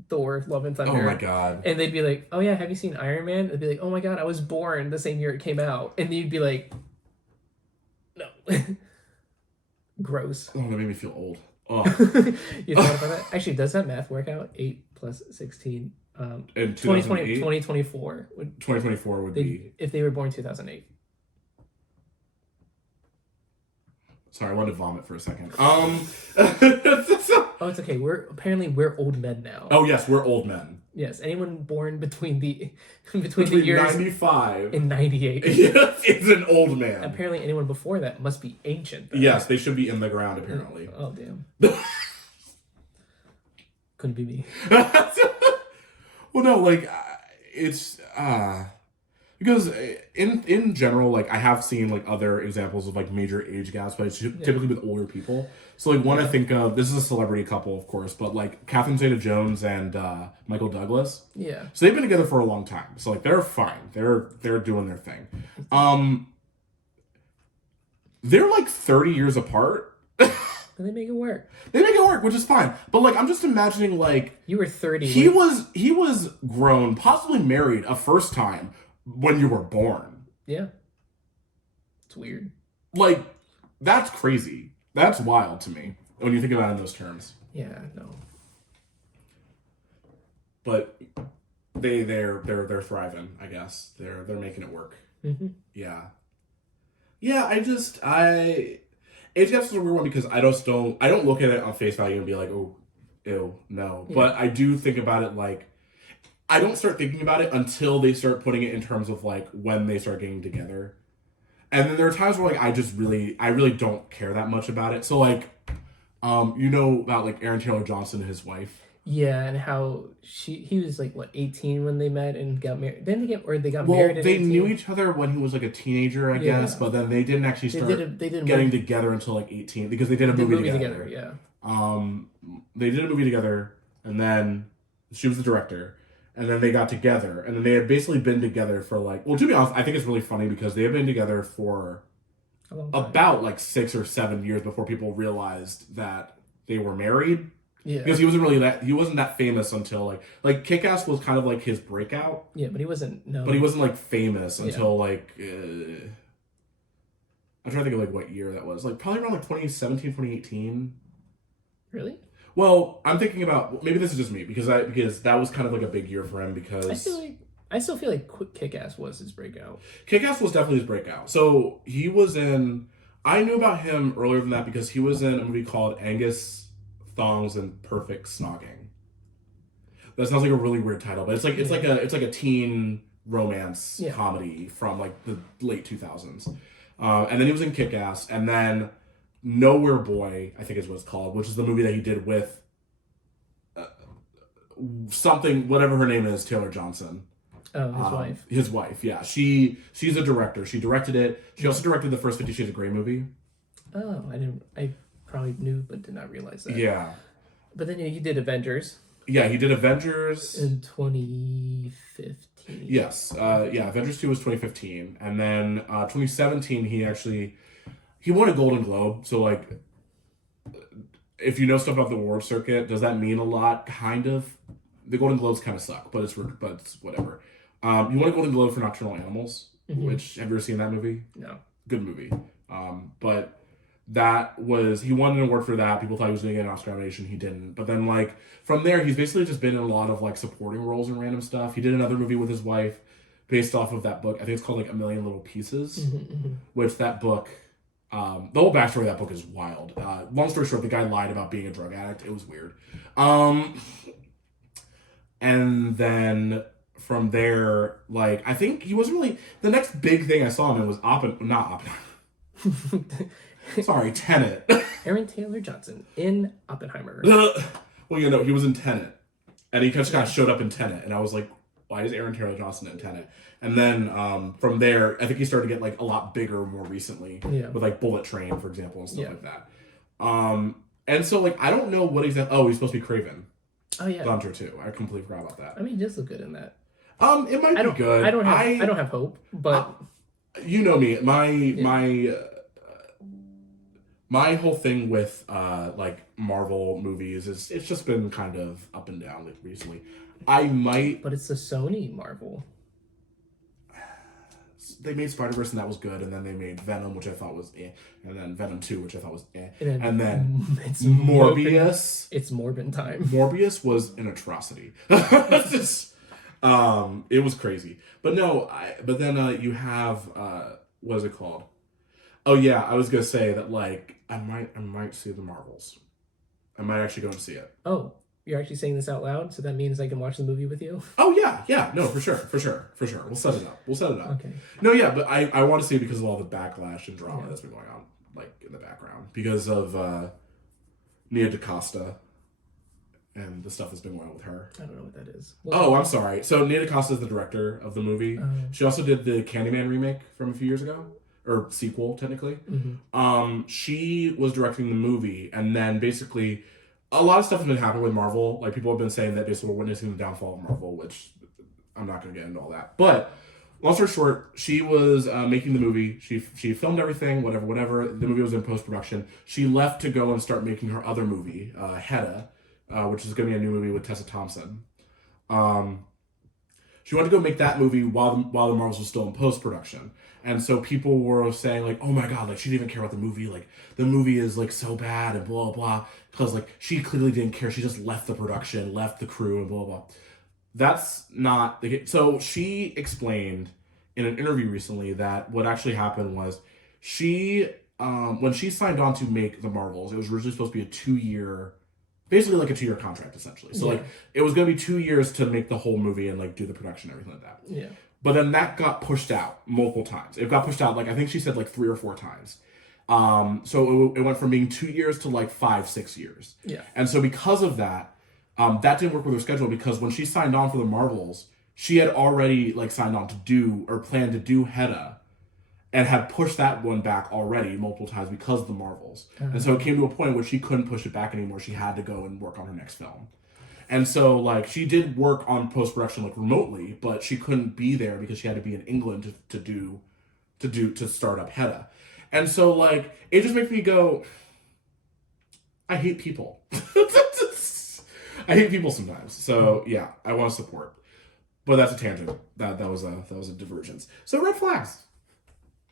Thor, Love and Thunder. Oh my god. And they'd be like, oh yeah, have you seen Iron Man? They'd be like, oh my god, I was born the same year it came out. And you'd be like, no. Gross. Oh, that made me feel old. Oh. You thought about that? Actually, does that math work out? 8 plus 16. In 2020, 2024 would be if they were born 2008. Sorry, I wanted to vomit for a second. Oh, it's okay. We're old men now. Oh yes, we're old men. Yes, anyone born between the between years 95 and 98. Yes, is an old man. Apparently, anyone before that must be ancient. Though. Yes, they should be in the ground. Apparently. Oh damn. Couldn't be me. Well, no, like it's because in general, like I have seen like other examples of like major age gaps, but it's typically with older people. So like one I think of, this is a celebrity couple, of course, but like Catherine Zeta-Jones and Michael Douglas. Yeah. So they've been together for a long time. So like they're fine. They're doing their thing. They're like 30 years apart. And they make it work. They make it work, which is fine. But like I'm just imagining like you were 30. He was grown, possibly married a first time when you were born. Yeah. It's weird. Like that's crazy. That's wild to me when you think about it in those terms. Yeah, no. But they're thriving, I guess. They're making it work. Mm-hmm. Yeah. Yeah, age gaps is a weird one because I don't look at it on face value and be like, oh, ew, no. Yeah. But I do think about it like I don't start thinking about it until they start putting it in terms of like when they start getting together. And then there are times where like I really don't care that much about it. So like you know about like Aaron Taylor Johnson and his wife. Yeah, and how he was like what 18 when they met and got married. Then they got married. Well, they knew each other when he was like a teenager, I guess, but then they didn't actually start getting together until like 18 because they did a movie together. Yeah. They did a movie together, and then she was the director, and then they got together, and then they had basically been together for like, well, to be honest, I think it's really funny because they had been together for about like 6 or 7 years before people realized that they were married. Yeah. Because he wasn't that famous until like Kick-Ass was kind of like his breakout. Yeah, but he wasn't like famous until like I'm trying to think of like what year that was. Like probably around like 2017, 2018. Really? Well, I'm thinking about maybe this is just me because that was kind of like a big year for him because I still feel like Kick-Ass was his breakout. Kick-Ass was definitely his breakout. So he was in. I knew about him earlier than that because he was in a movie called Angus Thongs and Perfect Snogging. That sounds like a really weird title, but it's like a teen romance comedy from like the late 2000s. And then he was in Kick-Ass, and then Nowhere Boy, I think is what it's called, which is the movie that he did with something, whatever her name is, Taylor Johnson. Oh, his wife. His wife, yeah. She's a director. She directed it. She also directed the first 50 Shades of Grey movie. Oh, I probably knew but did not realize that. Yeah. But then he did Avengers. Yeah, he did Avengers in 2015. Yes. Avengers 2 was 2015. And then 2017 he won a Golden Globe. So like if you know stuff about the award circuit, does that mean a lot? Kind of. The Golden Globes kind of suck, but it's whatever. He won a Golden Globe for Nocturnal Animals, which have you ever seen that movie? No. Good movie. But he won an award for that. People thought he was going to get an Oscar nomination. He didn't. But then, like, from there, he's basically just been in a lot of, like, supporting roles and random stuff. He did another movie with his wife based off of that book. I think it's called, like, A Million Little Pieces, which that book, the whole backstory of that book is wild. Long story short, the guy lied about being a drug addict. It was weird. And then from there, like, I think he wasn't really... The next big thing I saw him in was Sorry, Tenet. Aaron Taylor Johnson in Oppenheimer. Well, he was in Tenet. And he just kind of showed up in Tenet. And I was like, Why is Aaron Taylor Johnson in Tenet? And then from there, I think he started to get like a lot bigger more recently with like Bullet Train, for example, and stuff like that. And so like I don't know what exactly. Oh, he's supposed to be Craven. Oh yeah, Hunter too. I completely forgot about that. I mean, he does look good in that. It might be good. I don't have hope, but you know me. My whole thing with like Marvel movies is it's just been kind of up and down like recently. But it's the Sony Marvel. They made Spider-Verse and that was good, and then they made Venom, which I thought was eh, and then Venom 2, which I thought was eh, and then it's Morbius. It's Morbin time. Morbius was an atrocity. It was crazy. But no, but then you have what is it called? Oh yeah, I was gonna say that like I might see the Marvels. I might actually go and see it. Oh, you're actually saying this out loud, so that means I can watch the movie with you? Oh yeah, no, for sure. We'll set it up. Okay. No, yeah, but I want to see it because of all the backlash and drama that's been going on, like in the background, because of Nia DaCosta and the stuff that's been going on with her. I don't know what that is. I'm sorry. So Nia DaCosta is the director of the movie. She also did the Candyman remake from a few years ago. Or sequel, technically. Mm-hmm. She was directing the movie, and then basically a lot of stuff has been happening with Marvel. Like, people have been saying that basically we're witnessing the downfall of Marvel, which I'm not going to get into all that. But long story short, she was making the movie. She filmed everything, whatever. The movie was in post-production. She left to go and start making her other movie, Hedda, which is going to be a new movie with Tessa Thompson. She wanted to go make that movie while the Marvels was still in post-production. And so people were saying, like, oh my God, like, she didn't even care about the movie. Like, the movie is, like, so bad and blah, blah. Because, like, she clearly didn't care. She just left the production, left the crew, and blah, blah. That's not the case. So she explained in an interview recently that what actually happened was she, when she signed on to make the Marvels, it was originally supposed to be a 2-year, basically like a 2-year contract, essentially. So, like, it was going to be 2 years to make the whole movie and, like, do the production and everything like that. Yeah. But then that got pushed out multiple times. It got pushed out, like, I think she said, like, 3 or 4 times. So it went from being 2 years to, like, 5-6 years. Yeah. And so because of that, that didn't work with her schedule, because when she signed on for the Marvels, she had already, like, signed on to do, or planned to do Hedda, and had pushed that one back already multiple times because of the Marvels. And so it came to a point where she couldn't push it back anymore. She had to go and work on her next film. And so, like, she did work on post-production, like, remotely, but she couldn't be there because she had to be in England to start up Hedda. And so, like, it just makes me go, I hate people. I hate people sometimes. So, yeah, I want to support. But that's a tangent. That was a divergence. So, red flags.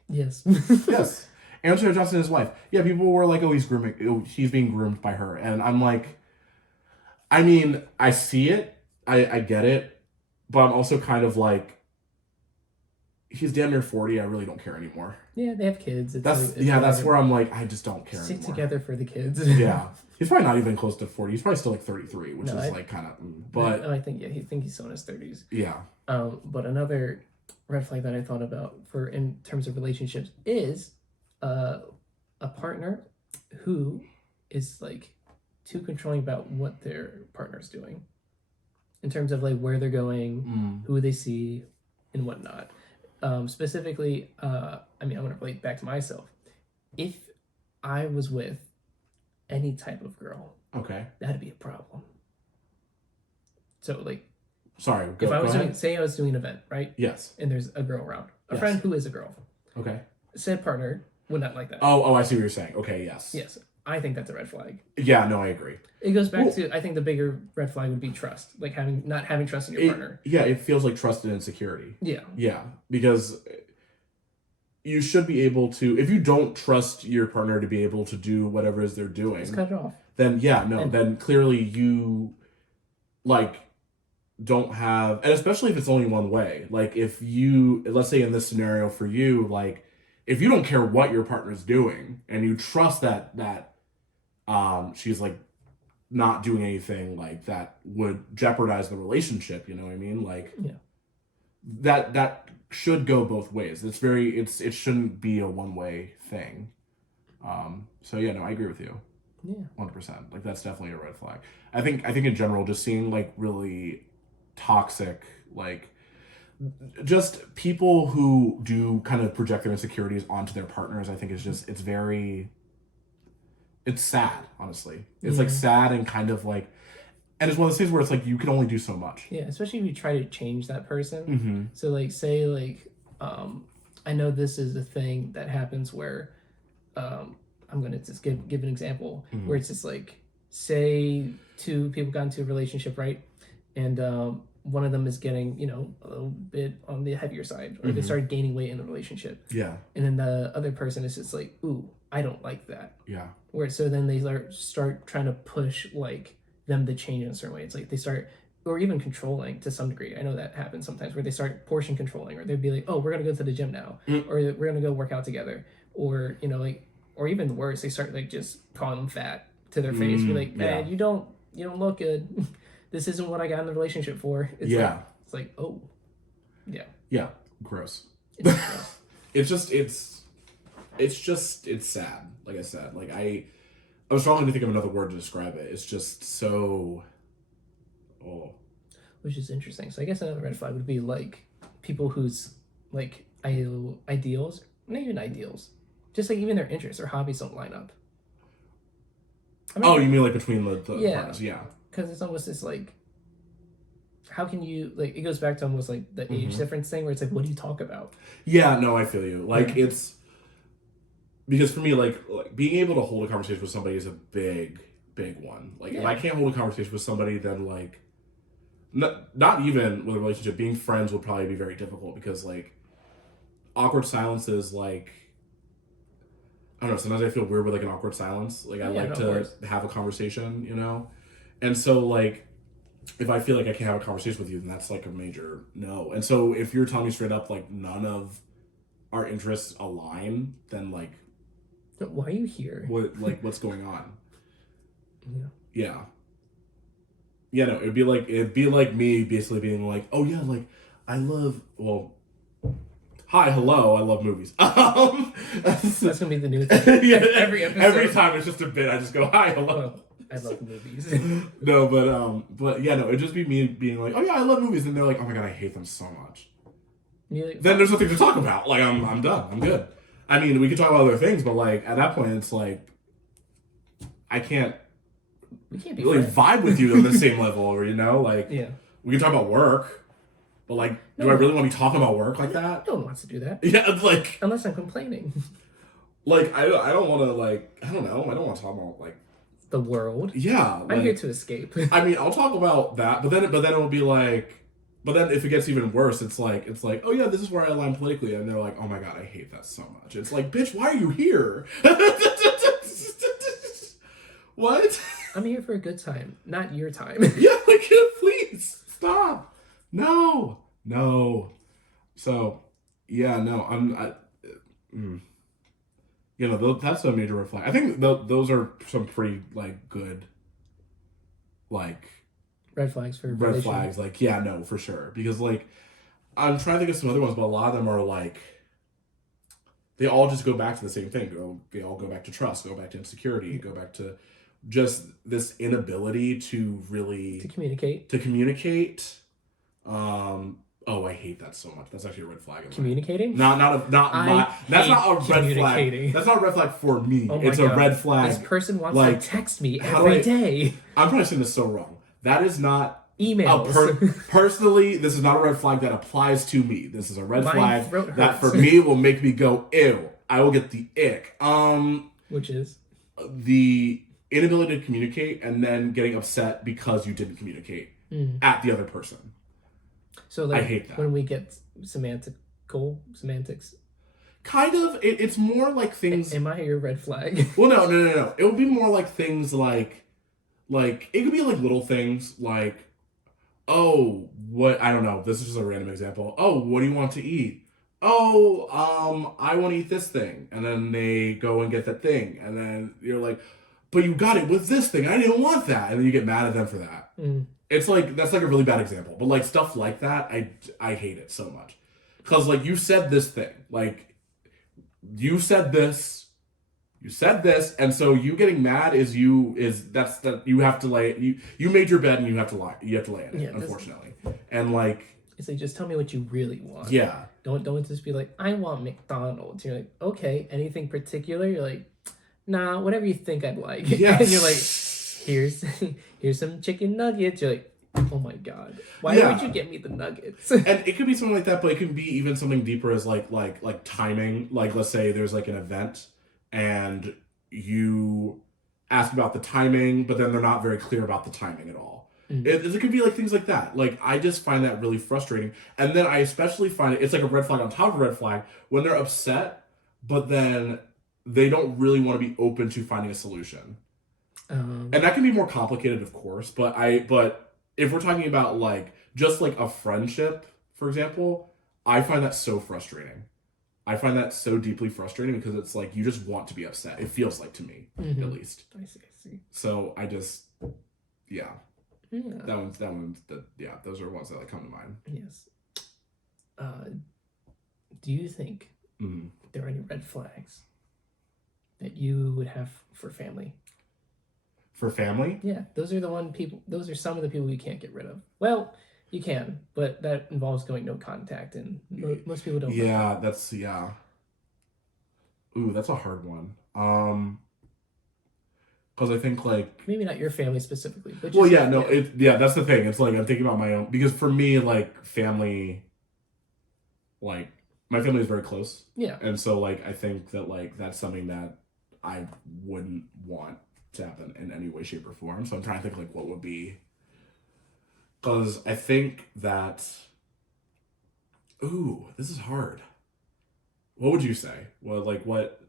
Yes. Yes. Aaron Taylor Johnson and his wife. Yeah, people were like, oh, he's being groomed by her. And I'm like, I mean, I see it, I get it, but I'm also kind of like, he's damn near 40, I really don't care anymore. Yeah, they have kids. That's where I'm like, I just don't care Stick anymore. together for the kids. Yeah. He's probably not even close to 40. He's probably still like 33, which is like kind of, but... No, I think he's still in his 30s. Yeah. But another red flag that I thought about in terms of relationships is a partner who is like too controlling about what their partner's doing in terms of like where they're going, who they see, and whatnot. Specifically, I mean, I'm going to relate back to myself. If I was with any type of girl, okay, that'd be a problem. So like, sorry, if I was say I was doing an event, right? Yes. And there's a girl around, a friend who is a girl. Okay. Said partner would not like that. Oh, I see what you're saying. Okay, yes. Yes. I think that's a red flag. Yeah, no, I agree. It goes back to, I think the bigger red flag would be trust. Like not having trust in your partner. Yeah, it feels like trust and insecurity. Yeah. Yeah, because you should be able to, if you don't trust your partner to be able to do whatever it is they're doing. Just cut it off. Then, then clearly you, like, don't have, and especially if it's only one way. Like, if you, let's say in this scenario for you, like, if you don't care what your partner's doing and you trust that she's like not doing anything like that would jeopardize the relationship, you know what I mean? Like, yeah, that should go both ways. It shouldn't be a one-way thing. So yeah, no, I agree with you. Yeah, 100%. Like, that's definitely a red flag. I think in general, just seeing like really toxic Like, just people who do kind of project their insecurities onto their partners, I think is just, it's sad, honestly. It's like sad and kind of like, and it's one of those things where it's like you can only do so much. Yeah, especially if you try to change that person. Mm-hmm. So like, say like, I know this is a thing that happens where, I'm gonna just give an example where it's just like, say two people got into a relationship, right, and one of them is getting, you know, a little bit on the heavier side, or they start gaining weight in the relationship. Yeah. And then the other person is just like, ooh, I don't like that. Yeah. Where so then they start trying to push like them to change in a certain way. It's like they start, or even controlling to some degree. I know that happens sometimes where they start portion controlling, or they'd be like, oh, we're gonna go to the gym now, or we're gonna go work out together, or you know, like, or even worse, they start like just calling them fat to their face. Be like, man, you don't look good. This isn't what I got in the relationship for. It's it's like, oh, yeah, gross. It's gross. It's sad. Like I said, like I was struggling to think of another word to describe it. It's just so, Which is interesting. So I guess another red flag would be like people whose like ideals, not even ideals, just like even their interests or hobbies don't line up. I mean, you mean like between the partners? Yeah. Because it's almost this like, how can you, like, it goes back to almost like the age difference thing where it's like, what do you talk about? Yeah, no, I feel you. Like it's, because for me, like being able to hold a conversation with somebody is a big one. Like if I can't hold a conversation with somebody, then like, not even with a relationship, being friends would probably be very difficult because like awkward silences, like, I don't know, sometimes I feel weird with like an awkward silence. Like I like to have a conversation, you know? And so like, if I feel like I can't have a conversation with you, then that's like a major no. And so if you're telling me straight up, like none of our interests align, then like, why are you here? What's going on? Yeah. No, it'd be like me basically being like, oh yeah, like I love, hi, hello, I love movies. That's gonna be the new thing. Every episode. Every time it's just a bit, I just go, hi, hello. I love movies. No, but yeah, no, it'd just be me being like, oh yeah, I love movies, and they're like, oh my god, I hate them so much. Like, then there's nothing to talk about. Like I'm done. I'm good. I mean, we could talk about other things, but like at that point, it's like we can't be really vibe with you on the same level, or you know, like we can talk about work, but like, do I really want to be talking about work like that? No one wants to do that. Yeah, like unless I'm complaining. Like I don't want to like I don't know. I don't want to talk about like the world. Yeah, like, I'm here to escape. I mean, I'll talk about that, but then it will be like. But then if it gets even worse, it's like, oh yeah, this is where I align politically. And they're like, oh my god, I hate that so much. It's like, bitch, why are you here? What? I'm here for a good time, not your time. Yeah, like, please, stop. No. So, yeah, no, you know, that's a major red flag. I think those are some pretty, like, good, like... Red flags for red flags, like, yeah, no, for sure. Because, like, I'm trying to think of some other ones, but a lot of them are, like, they all just go back to the same thing. They all go back to trust, go back to insecurity, go back to just this inability to really... To communicate. Oh, I hate that so much. That's actually a red flag. Communicating? That's not a red flag. That's not a red flag for me. Oh it's a red flag. This person wants to text me every day. I'm probably saying this so wrong. That is not emails. Personally, this is not a red flag that applies to me. This is a red flag that for hurts. me will make me go, ew. I will get the ick. Which is? The inability to communicate and then getting upset because you didn't communicate at the other person. So like, I hate that. When we get semantics. Kind of. It's more like things... Am I your red flag? Well, no. It would be more like things like it could be like little things like, oh, what, I don't know, this is just a random example. Oh, what do you want to eat? Oh, I want to eat this thing. And then they go and get that thing. And then you're like, but you got it with this thing. I didn't want that. And then you get mad at them for that. It's like, that's like a really bad example. But like stuff like that, I hate it so much. Because like you said this thing. Like you said this. You said this, and so you getting mad you have to lay you made your bed and you have to lie in it, unfortunately. And like It's like, just tell me what you really want. Yeah. Don't just be like, I want McDonald's. You're like, okay, anything particular? You're like, nah, whatever you think I'd like. Yes. And you're like, here's some chicken nuggets. You're like, oh my god, why Yeah. would you get me the nuggets? And it could be something like that, but it could be even something deeper as like timing. Like, let's say there's like an event and you ask about the timing, but then they're not very clear about the timing at all. It could be like things like that. Like, I just find that really frustrating. And then I especially find it's like a red flag on top of a red flag when they're upset, but then they don't really want to be open to finding a solution. And that can be more complicated, of course, but if we're talking about like just like a friendship, for example, I find that so frustrating. I find that so deeply frustrating because it's like you just want to be upset. It feels like to me, at least. I see. So I just, yeah. Those are ones that like come to mind. Yes. Do you think there are any red flags that you would have for family? For family? Yeah, those are some of the people you can't get rid of. Well, you can, but that involves going no contact, and most people don't. Yeah, Ooh, that's a hard one. Because I think like maybe not your family specifically, but that's the thing. It's like I'm thinking about my own, because for me, like family, like my family is very close. Yeah, and so like I think that like that's something that I wouldn't want to happen in any way, shape, or form. So I'm trying to think like what would be, because I think that. Ooh, this is hard. What would you say? What?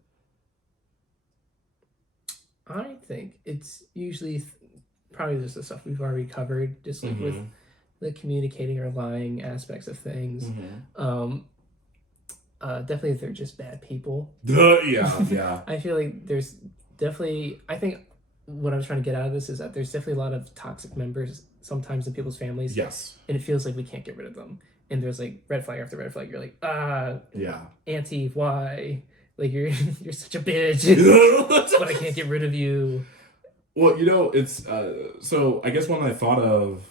I think it's usually probably just the stuff we've already covered, just like with the communicating or lying aspects of things. Definitely if they're just bad people. Yeah. I feel like there's definitely, I think what I was trying to get out of this is that there's definitely a lot of toxic members sometimes in people's families. Yes. And it feels like we can't get rid of them. And there's like red flag after red flag. You're like, auntie, why? Like you're such a bitch, but I can't get rid of you. Well, it's so I guess one I thought of,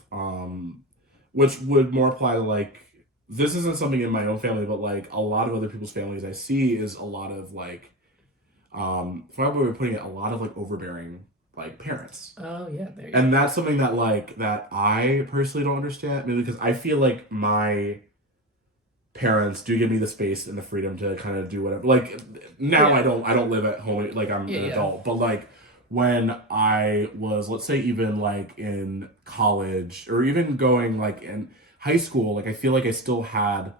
which would more apply to like, this isn't something in my own family, but like a lot of other people's families I see is a lot of like, if I were putting it, a lot of like overbearing like parents. Oh yeah, there you and go. That's something that like that I personally don't understand, maybe because I feel like my parents do give me the space and the freedom to kind of do whatever. Like now I don't live at home, like I'm an adult, but like when I was, let's say even like in college or even going like in high school, like I feel like I still had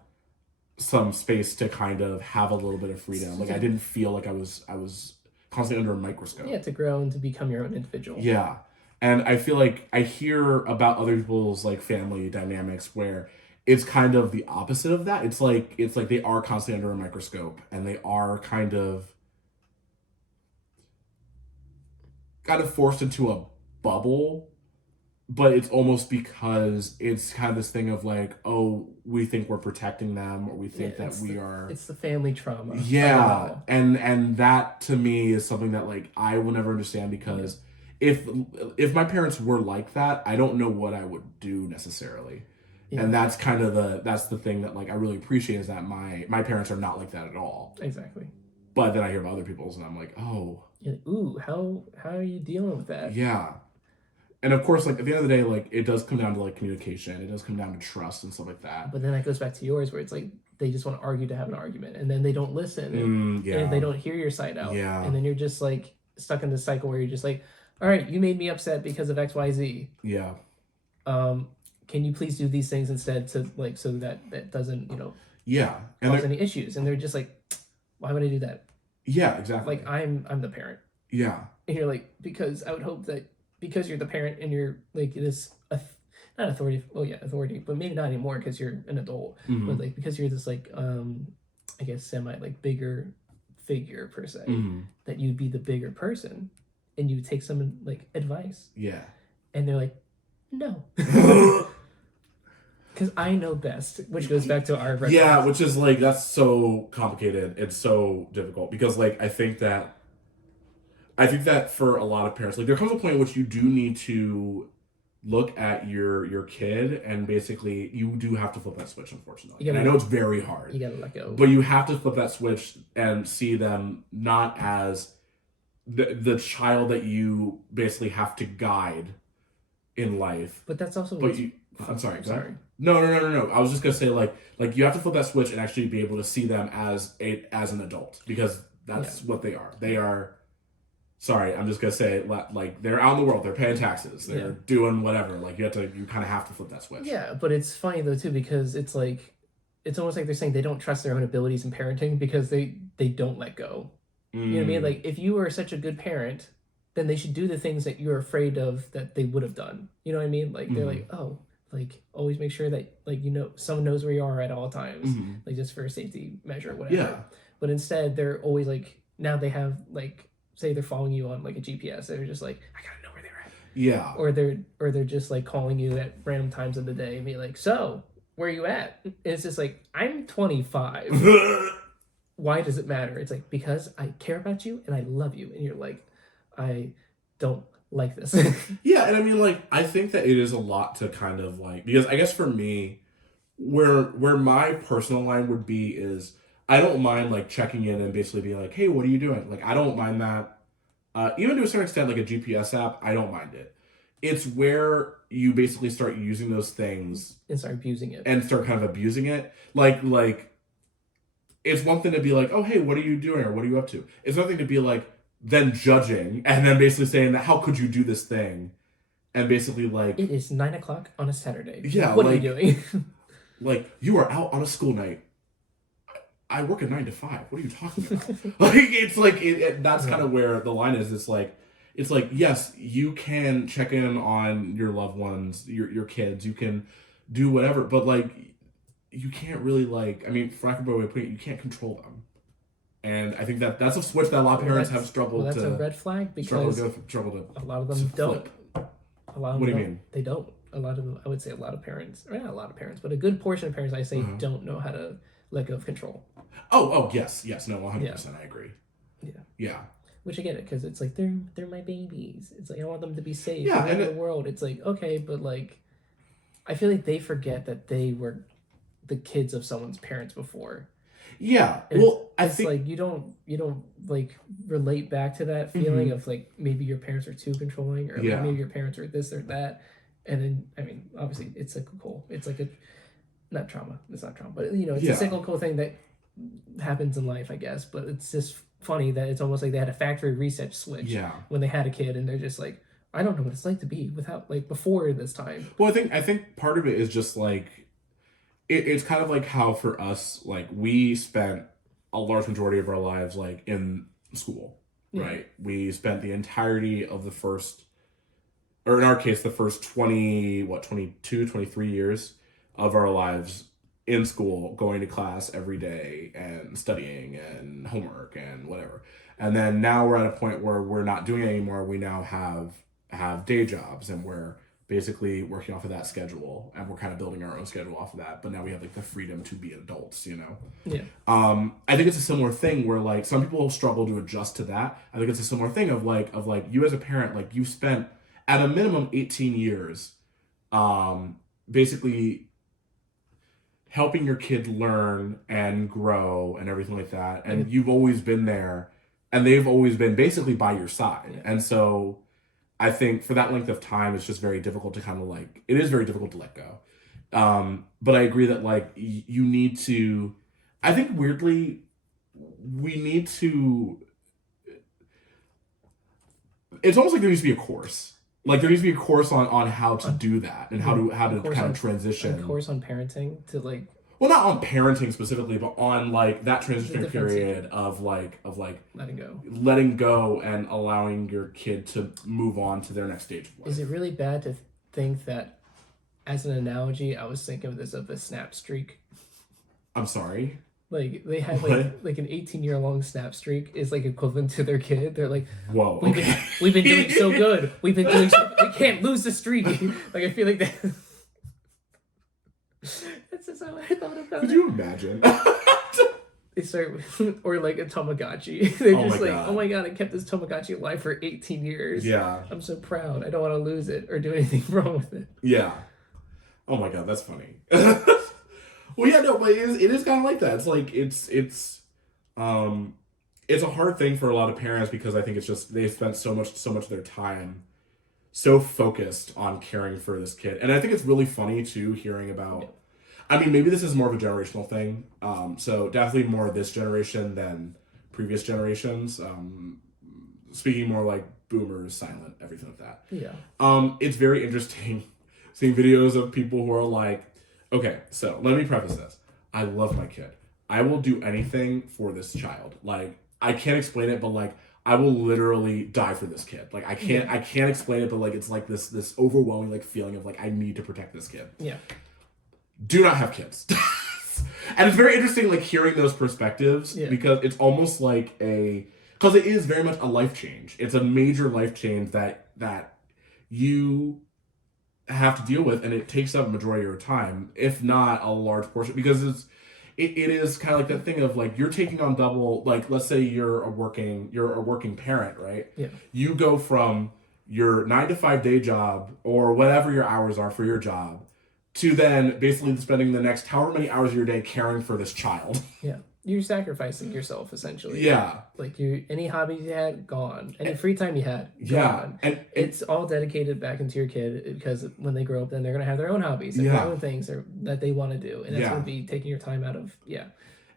some space to kind of have a little bit of freedom. Like I didn't feel like I was constantly under a microscope. Yeah, to grow and to become your own individual. Yeah. And I feel like I hear about other people's like family dynamics where it's kind of the opposite of that. It's like they are constantly under a microscope and they are kind of forced into a bubble, but it's almost because it's kind of this thing of like, oh, we think we're protecting them, or we think that we are. It's the family trauma. Yeah, and that to me is something that like I will never understand, because if my parents were like that, I don't know what I would do necessarily. Yeah. And that's kind of the thing that like I really appreciate, is that my parents are not like that at all. Exactly. But then I hear about other people's and I'm like, oh. Ooh, how are you dealing with that? Yeah. And of course, like at the end of the day, like it does come down to like communication. It does come down to trust and stuff like that. But then that goes back to yours, where it's like they just want to argue to have an argument, and then they don't listen, and they don't hear your side out, and then you're just like stuck in this cycle where you're just like, all right, you made me upset because of XYZ. Yeah. Can you please do these things instead, to like so that doesn't cause any issues? And they're just like, why would I do that? Yeah, exactly. Like I'm the parent. Yeah. And you're like, because I would hope that because you're the parent and you're like this not authority, authority, but maybe not anymore because you're an adult, but like because you're this like I guess semi like bigger figure per se, that you'd be the bigger person and you would take some like advice. Yeah. And they're like, no. Because I know best, which goes back to our which is like, that's so complicated. It's so difficult because like I think that for a lot of parents, like there comes a point in which you do need to look at your kid, and basically you do have to flip that switch, unfortunately. And I gotta- know it's very hard, You gotta let go. but you have to flip that switch and see them not as the child that you basically have to guide in life. But that's also. But I'm sorry. I'm sorry. No. I was just gonna say like you have to flip that switch and actually be able to see them as an adult, because that's what they are. They are. Sorry, I'm just gonna say like they're out in the world. They're paying taxes. They're doing whatever. Like you kind of have to flip that switch. Yeah, but it's funny though too, because it's like it's almost like they're saying they don't trust their own abilities in parenting because they don't let go. You know what I mean? Like if you are such a good parent, then they should do the things that you're afraid of that they would have done. You know what I mean? Like they're like, oh, like always make sure that like someone knows where you are at all times, like just for a safety measure or whatever. Yeah. But instead they're always like, now they have like, say they're following you on like a GPS, they're just like, I gotta know where they're at. Yeah. Or they're just like calling you at random times of the day and be like, so where are you at? And it's just like, I'm 25. Why does it matter? It's like, because I care about you and I love you. And you're like, I don't like this. Yeah, and I mean, like, I think that it is a lot to kind of like, because I guess for me, where my personal line would be is I don't mind like checking in and basically being like, hey, what are you doing? Like, I don't mind that. Even to a certain extent, like a GPS app, I don't mind it. It's where you basically start using those things and start abusing it. And start kind of abusing it. Like it's one thing to be like, oh, hey, what are you doing? Or what are you up to? It's another thing to be like, then judging and then basically saying that, how could you do this thing? And basically like, it is 9:00 on a Saturday. Yeah. What like, are you doing? Like, you are out on a school night. I work a 9 to 5. What are you talking about? Like, it's like, that's kind of where the line is. It's like, yes, you can check in on your loved ones, your kids, you can do whatever, but like, you can't really like, I mean, for lack of a better way of putting it, you can't control them. And I think that's a switch that a lot of parents have struggled to. Well, that's a red flag because struggle to a lot of them don't. A lot of them what do you mean? They don't. A lot of them, I would say a lot of parents, or not a lot of parents, but a good portion of parents, I say, don't know how to let go of control. Oh, yes, no, 100%, I agree. Yeah. Which I get it, because it's like they're my babies. It's like I want them to be safe. Yeah, in the world. It's like, okay, but like, I feel like they forget that they were the kids of someone's parents before. Yeah, and well, I it's think like you don't like relate back to that feeling of like maybe your parents are too controlling, or like maybe your parents are this or that, and then I mean obviously it's cyclical. It's like not trauma. It's not trauma, but it's a cyclical thing that happens in life, I guess. But it's just funny that it's almost like they had a factory reset switch when they had a kid, and they're just like, I don't know what it's like to be without like before this time. Well, I think part of it is just like. It's kind of like how for us, like we spent a large majority of our lives like in school, right? We spent the entirety of the first, or in our case, the first 22, 23 years of our lives in school, going to class every day and studying and homework and whatever. And then now we're at a point where we're not doing it anymore. We now have day jobs, and we're basically working off of that schedule, and we're kind of building our own schedule off of that. But now we have like the freedom to be adults, Yeah. I think it's a similar thing where like some people struggle to adjust to that. I think it's a similar thing of like you as a parent, like you spent at a minimum 18 years, basically helping your kid learn and grow and everything like that. And you've always been there, and they've always been basically by your side. Yeah. And so I think for that length of time, it's just very difficult to kind of like, it is very difficult to let go. But I agree that like you need to, I think weirdly, we need to, it's almost like there needs to be a course. Like there needs to be a course on how to do that and how to kind of transition. A course on parenting to like. Well, not on parenting specifically, but on like that transition period of letting go and allowing your kid to move on to their next stage of life. Is it really bad to think that, as an analogy, I was thinking of this of a snap streak? I'm sorry. Like they have like an 18-year long snap streak is like equivalent to their kid. They're like, whoa, we've been doing so good. We can't lose the streak. Like I feel like that. That's just how I thought about it. Could you imagine? they start or like a Tamagotchi. They're Oh just my like, God. oh my God, I kept this Tamagotchi alive for 18 years. Yeah. I'm so proud. I don't want to lose it or do anything wrong with it. Yeah. Oh my God, that's funny. Well, yeah, no, but it is kind of like that. It's like um it's a hard thing for a lot of parents because I think it's just they spent so much of their time so focused on caring for this kid. And I think it's really funny too hearing about I mean, maybe this is more of a generational thing. So definitely more this generation than previous generations. Speaking more like boomers, silent, everything like that. Yeah. It's very interesting seeing videos of people who are like, okay, so let me preface this. I love my kid. I will do anything for this child. Like, I can't explain it, but like, I will literally die for this kid. Like, I can't explain it, but like, it's like this overwhelming like feeling of like, I need to protect this kid. Yeah. Do not have kids. And it's very interesting like hearing those perspectives because it's almost like because it is very much a life change. It's a major life change that you have to deal with, and it takes up a majority of your time, if not a large portion, because it is kind of like that thing of like you're taking on double. Like, let's say you're a working parent, right? Yeah. You go from your 9 to 5 day job or whatever your hours are for your job to then basically spending the next however many hours of your day caring for this child. Yeah. You're sacrificing yourself essentially. Yeah. Like any hobbies you had, gone. Any free time you had, gone. And it's all dedicated back into your kid because when they grow up, then they're gonna have their own hobbies and their own things that they want to do, and that's gonna be taking your time out of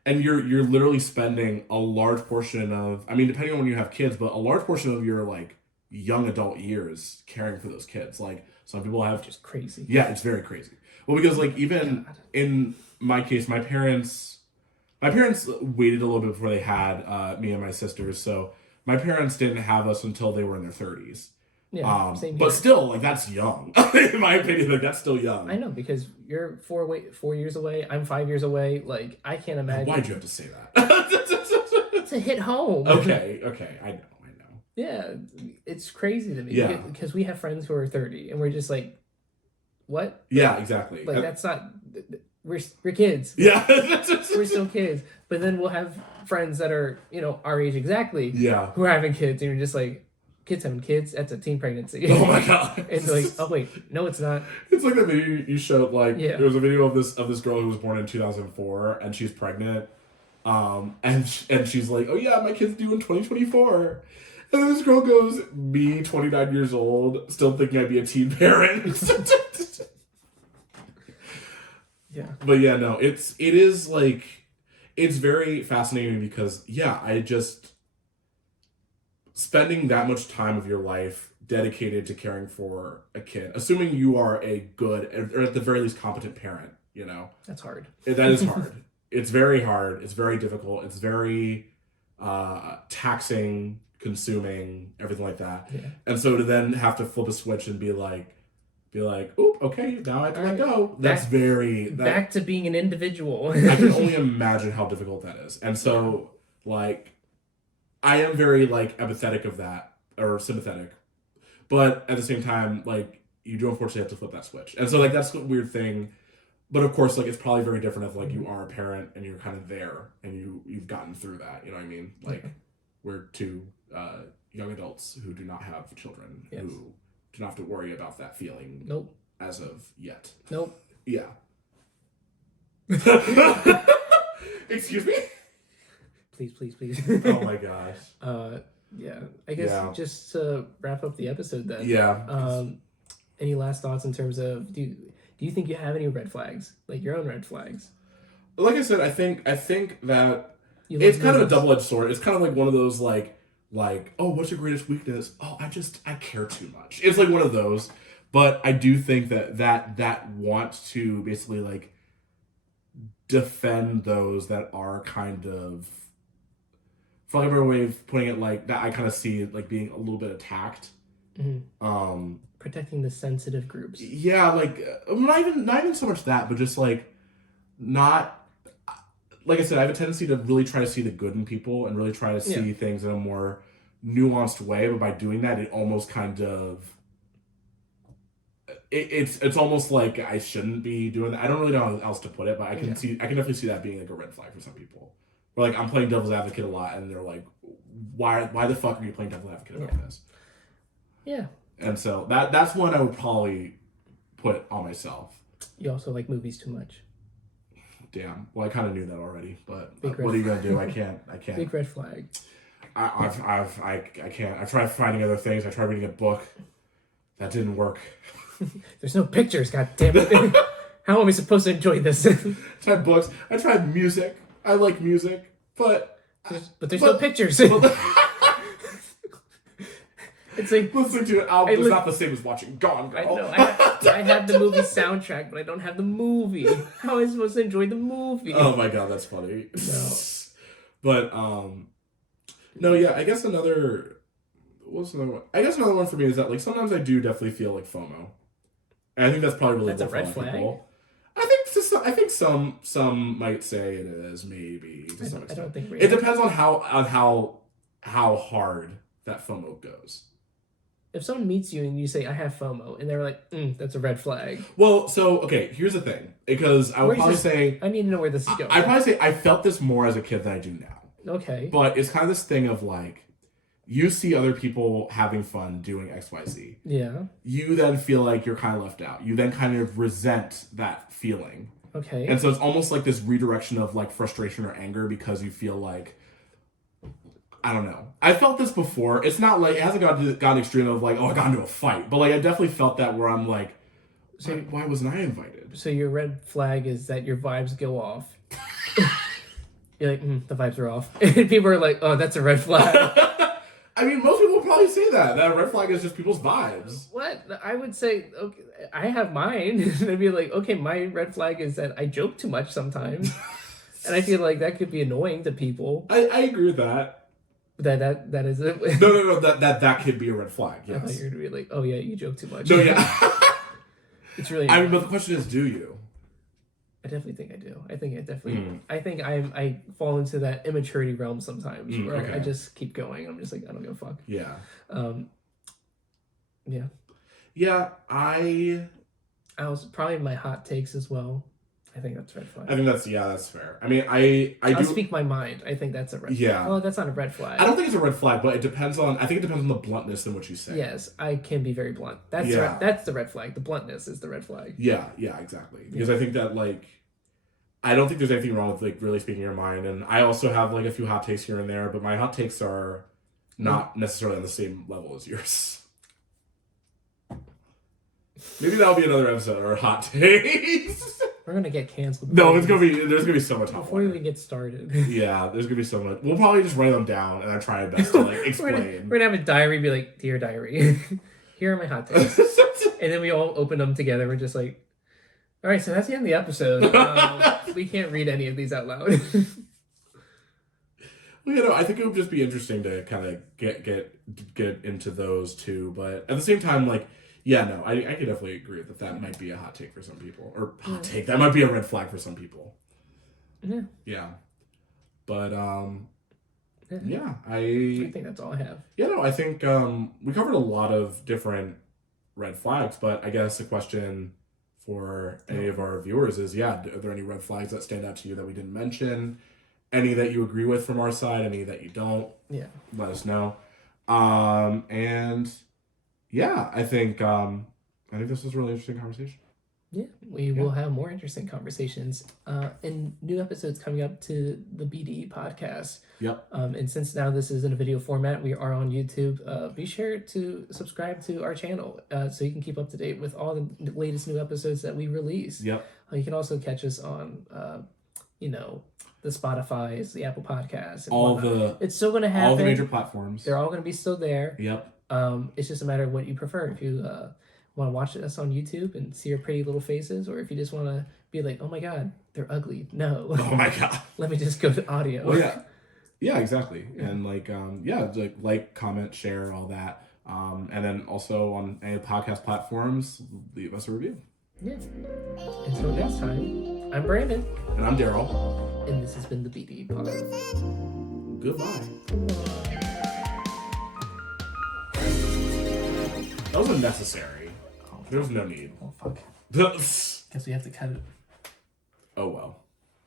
And you're literally spending a large portion of, I mean, depending on when you have kids, but a large portion of your like young adult years caring for those kids. Like some people have just crazy. Yeah, it's very crazy. Well, because like even in my case, my parents waited a little bit before they had me and my sisters. So my parents didn't have us until they were in their 30s. Yeah, same here. But still, like that's young. In my opinion, like that's still young. I know, because you're 4 years away. I'm 5 years away. Like I can't imagine. Why'd you have to say that? To hit home. Okay, I know. Yeah, it's crazy to me. Yeah. Because we have friends who are 30, and we're just like, what? Yeah, exactly. Like that's not. We're kids. Yeah. We're still kids. But then we'll have friends that are, our age exactly. Yeah. Who are having kids, and you're just like, kids having kids? That's a teen pregnancy. Oh my God. And they're like, oh wait, no, it's not. It's like the video you showed. Like there was a video of this girl who was born in 2004, and she's pregnant. And she's like, oh yeah, my kid's due in 2024. And then this girl goes, me, 29 years old, still thinking I'd be a teen parent. Yeah. But yeah, no, it is like, it's very fascinating because I just spending that much time of your life dedicated to caring for a kid, assuming you are a good, or at the very least competent parent, That's hard. That is hard. It's very hard. It's very difficult. It's very taxing, consuming, everything like that. Yeah. And so to then have to flip a switch and be like, oop, okay, now I have to let go. That's back to being an individual. I can only imagine how difficult that is. And so, like, I am very, like, empathetic of that, or sympathetic. But at the same time, like, you do unfortunately have to flip that switch. And so, like, that's a weird thing. But of course, like, it's probably very different if, like, you are a parent and you're kind of there and you've gotten through that. You know what I mean? Like, we're two young adults who do not have children who do not have to worry about that feeling. Nope. As of yet. Nope. Yeah. Excuse me? Please. Oh my gosh. Yeah. I guess just to wrap up the episode then. Yeah. Any last thoughts in terms of do you think you have any red flags? Like your own red flags? Like I said, I think that it's kind of a double-edged sword. It's kind of like one of those like, oh, what's your greatest weakness? Oh, I care too much. It's like one of those. But I do think that want to basically like defend those that are kind of, for lack of a better way of putting it, like that I kind of see like being a little bit attacked. Mm-hmm. Protecting the sensitive groups. Yeah, like not even so much that, but just like not. Like I said, I have a tendency to really try to see the good in people and really try to see things in a more nuanced way. But by doing that, it almost kind of it's almost like I shouldn't be doing that. I don't really know how else to put it, but I can definitely see that being like a red flag for some people. Or like I'm playing devil's advocate a lot, and they're like, why the fuck are you playing devil's advocate about this? Yeah. And so that's one I would probably put on myself. You also like movies too much. Damn. Well, I kind of knew that already, but Big what are you gonna do? I can't. Big red flag. I can't. I tried finding other things. I tried reading a book. That didn't work. There's no pictures. God damn it! How am I supposed to enjoy this? I tried books. I tried music. I like music, but there's no pictures. It's like listening to an album is not the same as watching Gone Girl. I know. I have the movie soundtrack, but I don't have the movie. How am I supposed to enjoy the movie? Oh my god, that's funny. No. But no, yeah. I guess another. What's another one? I guess another one for me is that like sometimes I do definitely feel like FOMO, and I think that's probably really that's a red flag. People. I think some might say it is maybe to some extent. I don't think it depends on how hard that FOMO goes. If someone meets you and you say I have FOMO and they're like, that's a red flag. Well, so okay, here's the thing, because I would probably say I need to know where this is going. I'd probably say I felt this more as a kid than I do now. Okay. But it's kind of this thing of like, you see other people having fun doing XYZ. Yeah. You then feel like you're kind of left out. You then kind of resent that feeling. Okay. And so it's almost like this redirection of like frustration or anger because you feel like, I don't know. I felt this before. It's not like, it hasn't gotten extreme of like, oh, I got into a fight. But like, I definitely felt that where I'm like, so why wasn't I invited? So your red flag is that your vibes go off. You're like, the vibes are off. And people are like, oh, that's a red flag. I mean, most people would probably say that. That a red flag is just people's vibes. What? I would say, okay, I have mine. And I'd be like, okay, my red flag is that I joke too much sometimes. And I feel like that could be annoying to people. I agree with that. That is it. No. That could be a red flag. Yes. I thought you were gonna be like, oh yeah, you joke too much. No, yeah. It's really. I mean, but the question is, do you? I definitely think I do. I think I definitely. I think I fall into that immaturity realm sometimes where okay. I just keep going. I'm just like, I don't give a fuck. Yeah. Yeah. Yeah. I was probably my hot takes as well. I think that's red flag. I think that's fair. I mean, I'll speak my mind. I think that's a red flag. Yeah. Well, that's not a red flag. I don't think it's a red flag, but I think it depends on the bluntness in what you say. Yes, I can be very blunt. That's that's the red flag. The bluntness is the red flag. Yeah, exactly. Because I think that like, I don't think there's anything wrong with like really speaking your mind, and I also have like a few hot takes here and there, but my hot takes are not necessarily on the same level as yours. Maybe that'll be another episode, or hot takes. We're gonna get canceled. No, there's gonna be so much hot before we even get started. Yeah, there's gonna be so much. We'll probably just write them down, and I try my best to like explain. we're gonna have a diary, be like, dear diary, here are my hot takes, and then we all open them together. We're just like, all right, so that's the end of the episode. We can't read any of these out loud. Well, I think it would just be interesting to kind of get into those too, but at the same time, like. Yeah, no, I could definitely agree that might be a hot take for some people. Or hot take, that might be a red flag for some people. Yeah. Yeah. But, yeah, I think that's all I have. Yeah, no, I think we covered a lot of different red flags, but I guess the question for any of our viewers is, are there any red flags that stand out to you that we didn't mention? Any that you agree with from our side? Any that you don't? Yeah. Let us know. And... yeah, I think this was a really interesting conversation. Yeah, we will have more interesting conversations and new episodes coming up to the BDE podcast. Yep. And since now this is in a video format, we are on YouTube. Be sure to subscribe to our channel so you can keep up to date with all the latest new episodes that we release. Yep. You can also catch us on, the Spotify's, the Apple Podcasts. It's still going to happen. All the major platforms. They're all going to be still there. Yep. It's just a matter of what you prefer. If you want to watch us on YouTube and see our pretty little faces, or if you just want to be like, oh my god, they're ugly. No. Oh my god. Let me just go to audio. Well, yeah. Yeah, exactly. Yeah. And like, comment, share, all that. And then also on any podcast platforms, leave us a review. Yeah. Until next time, I'm Brandon. And I'm Darrell. And this has been the BD Pod. Goodbye. That was unnecessary. There was no need. Oh, fuck. Guess we have to cut it. Oh, well.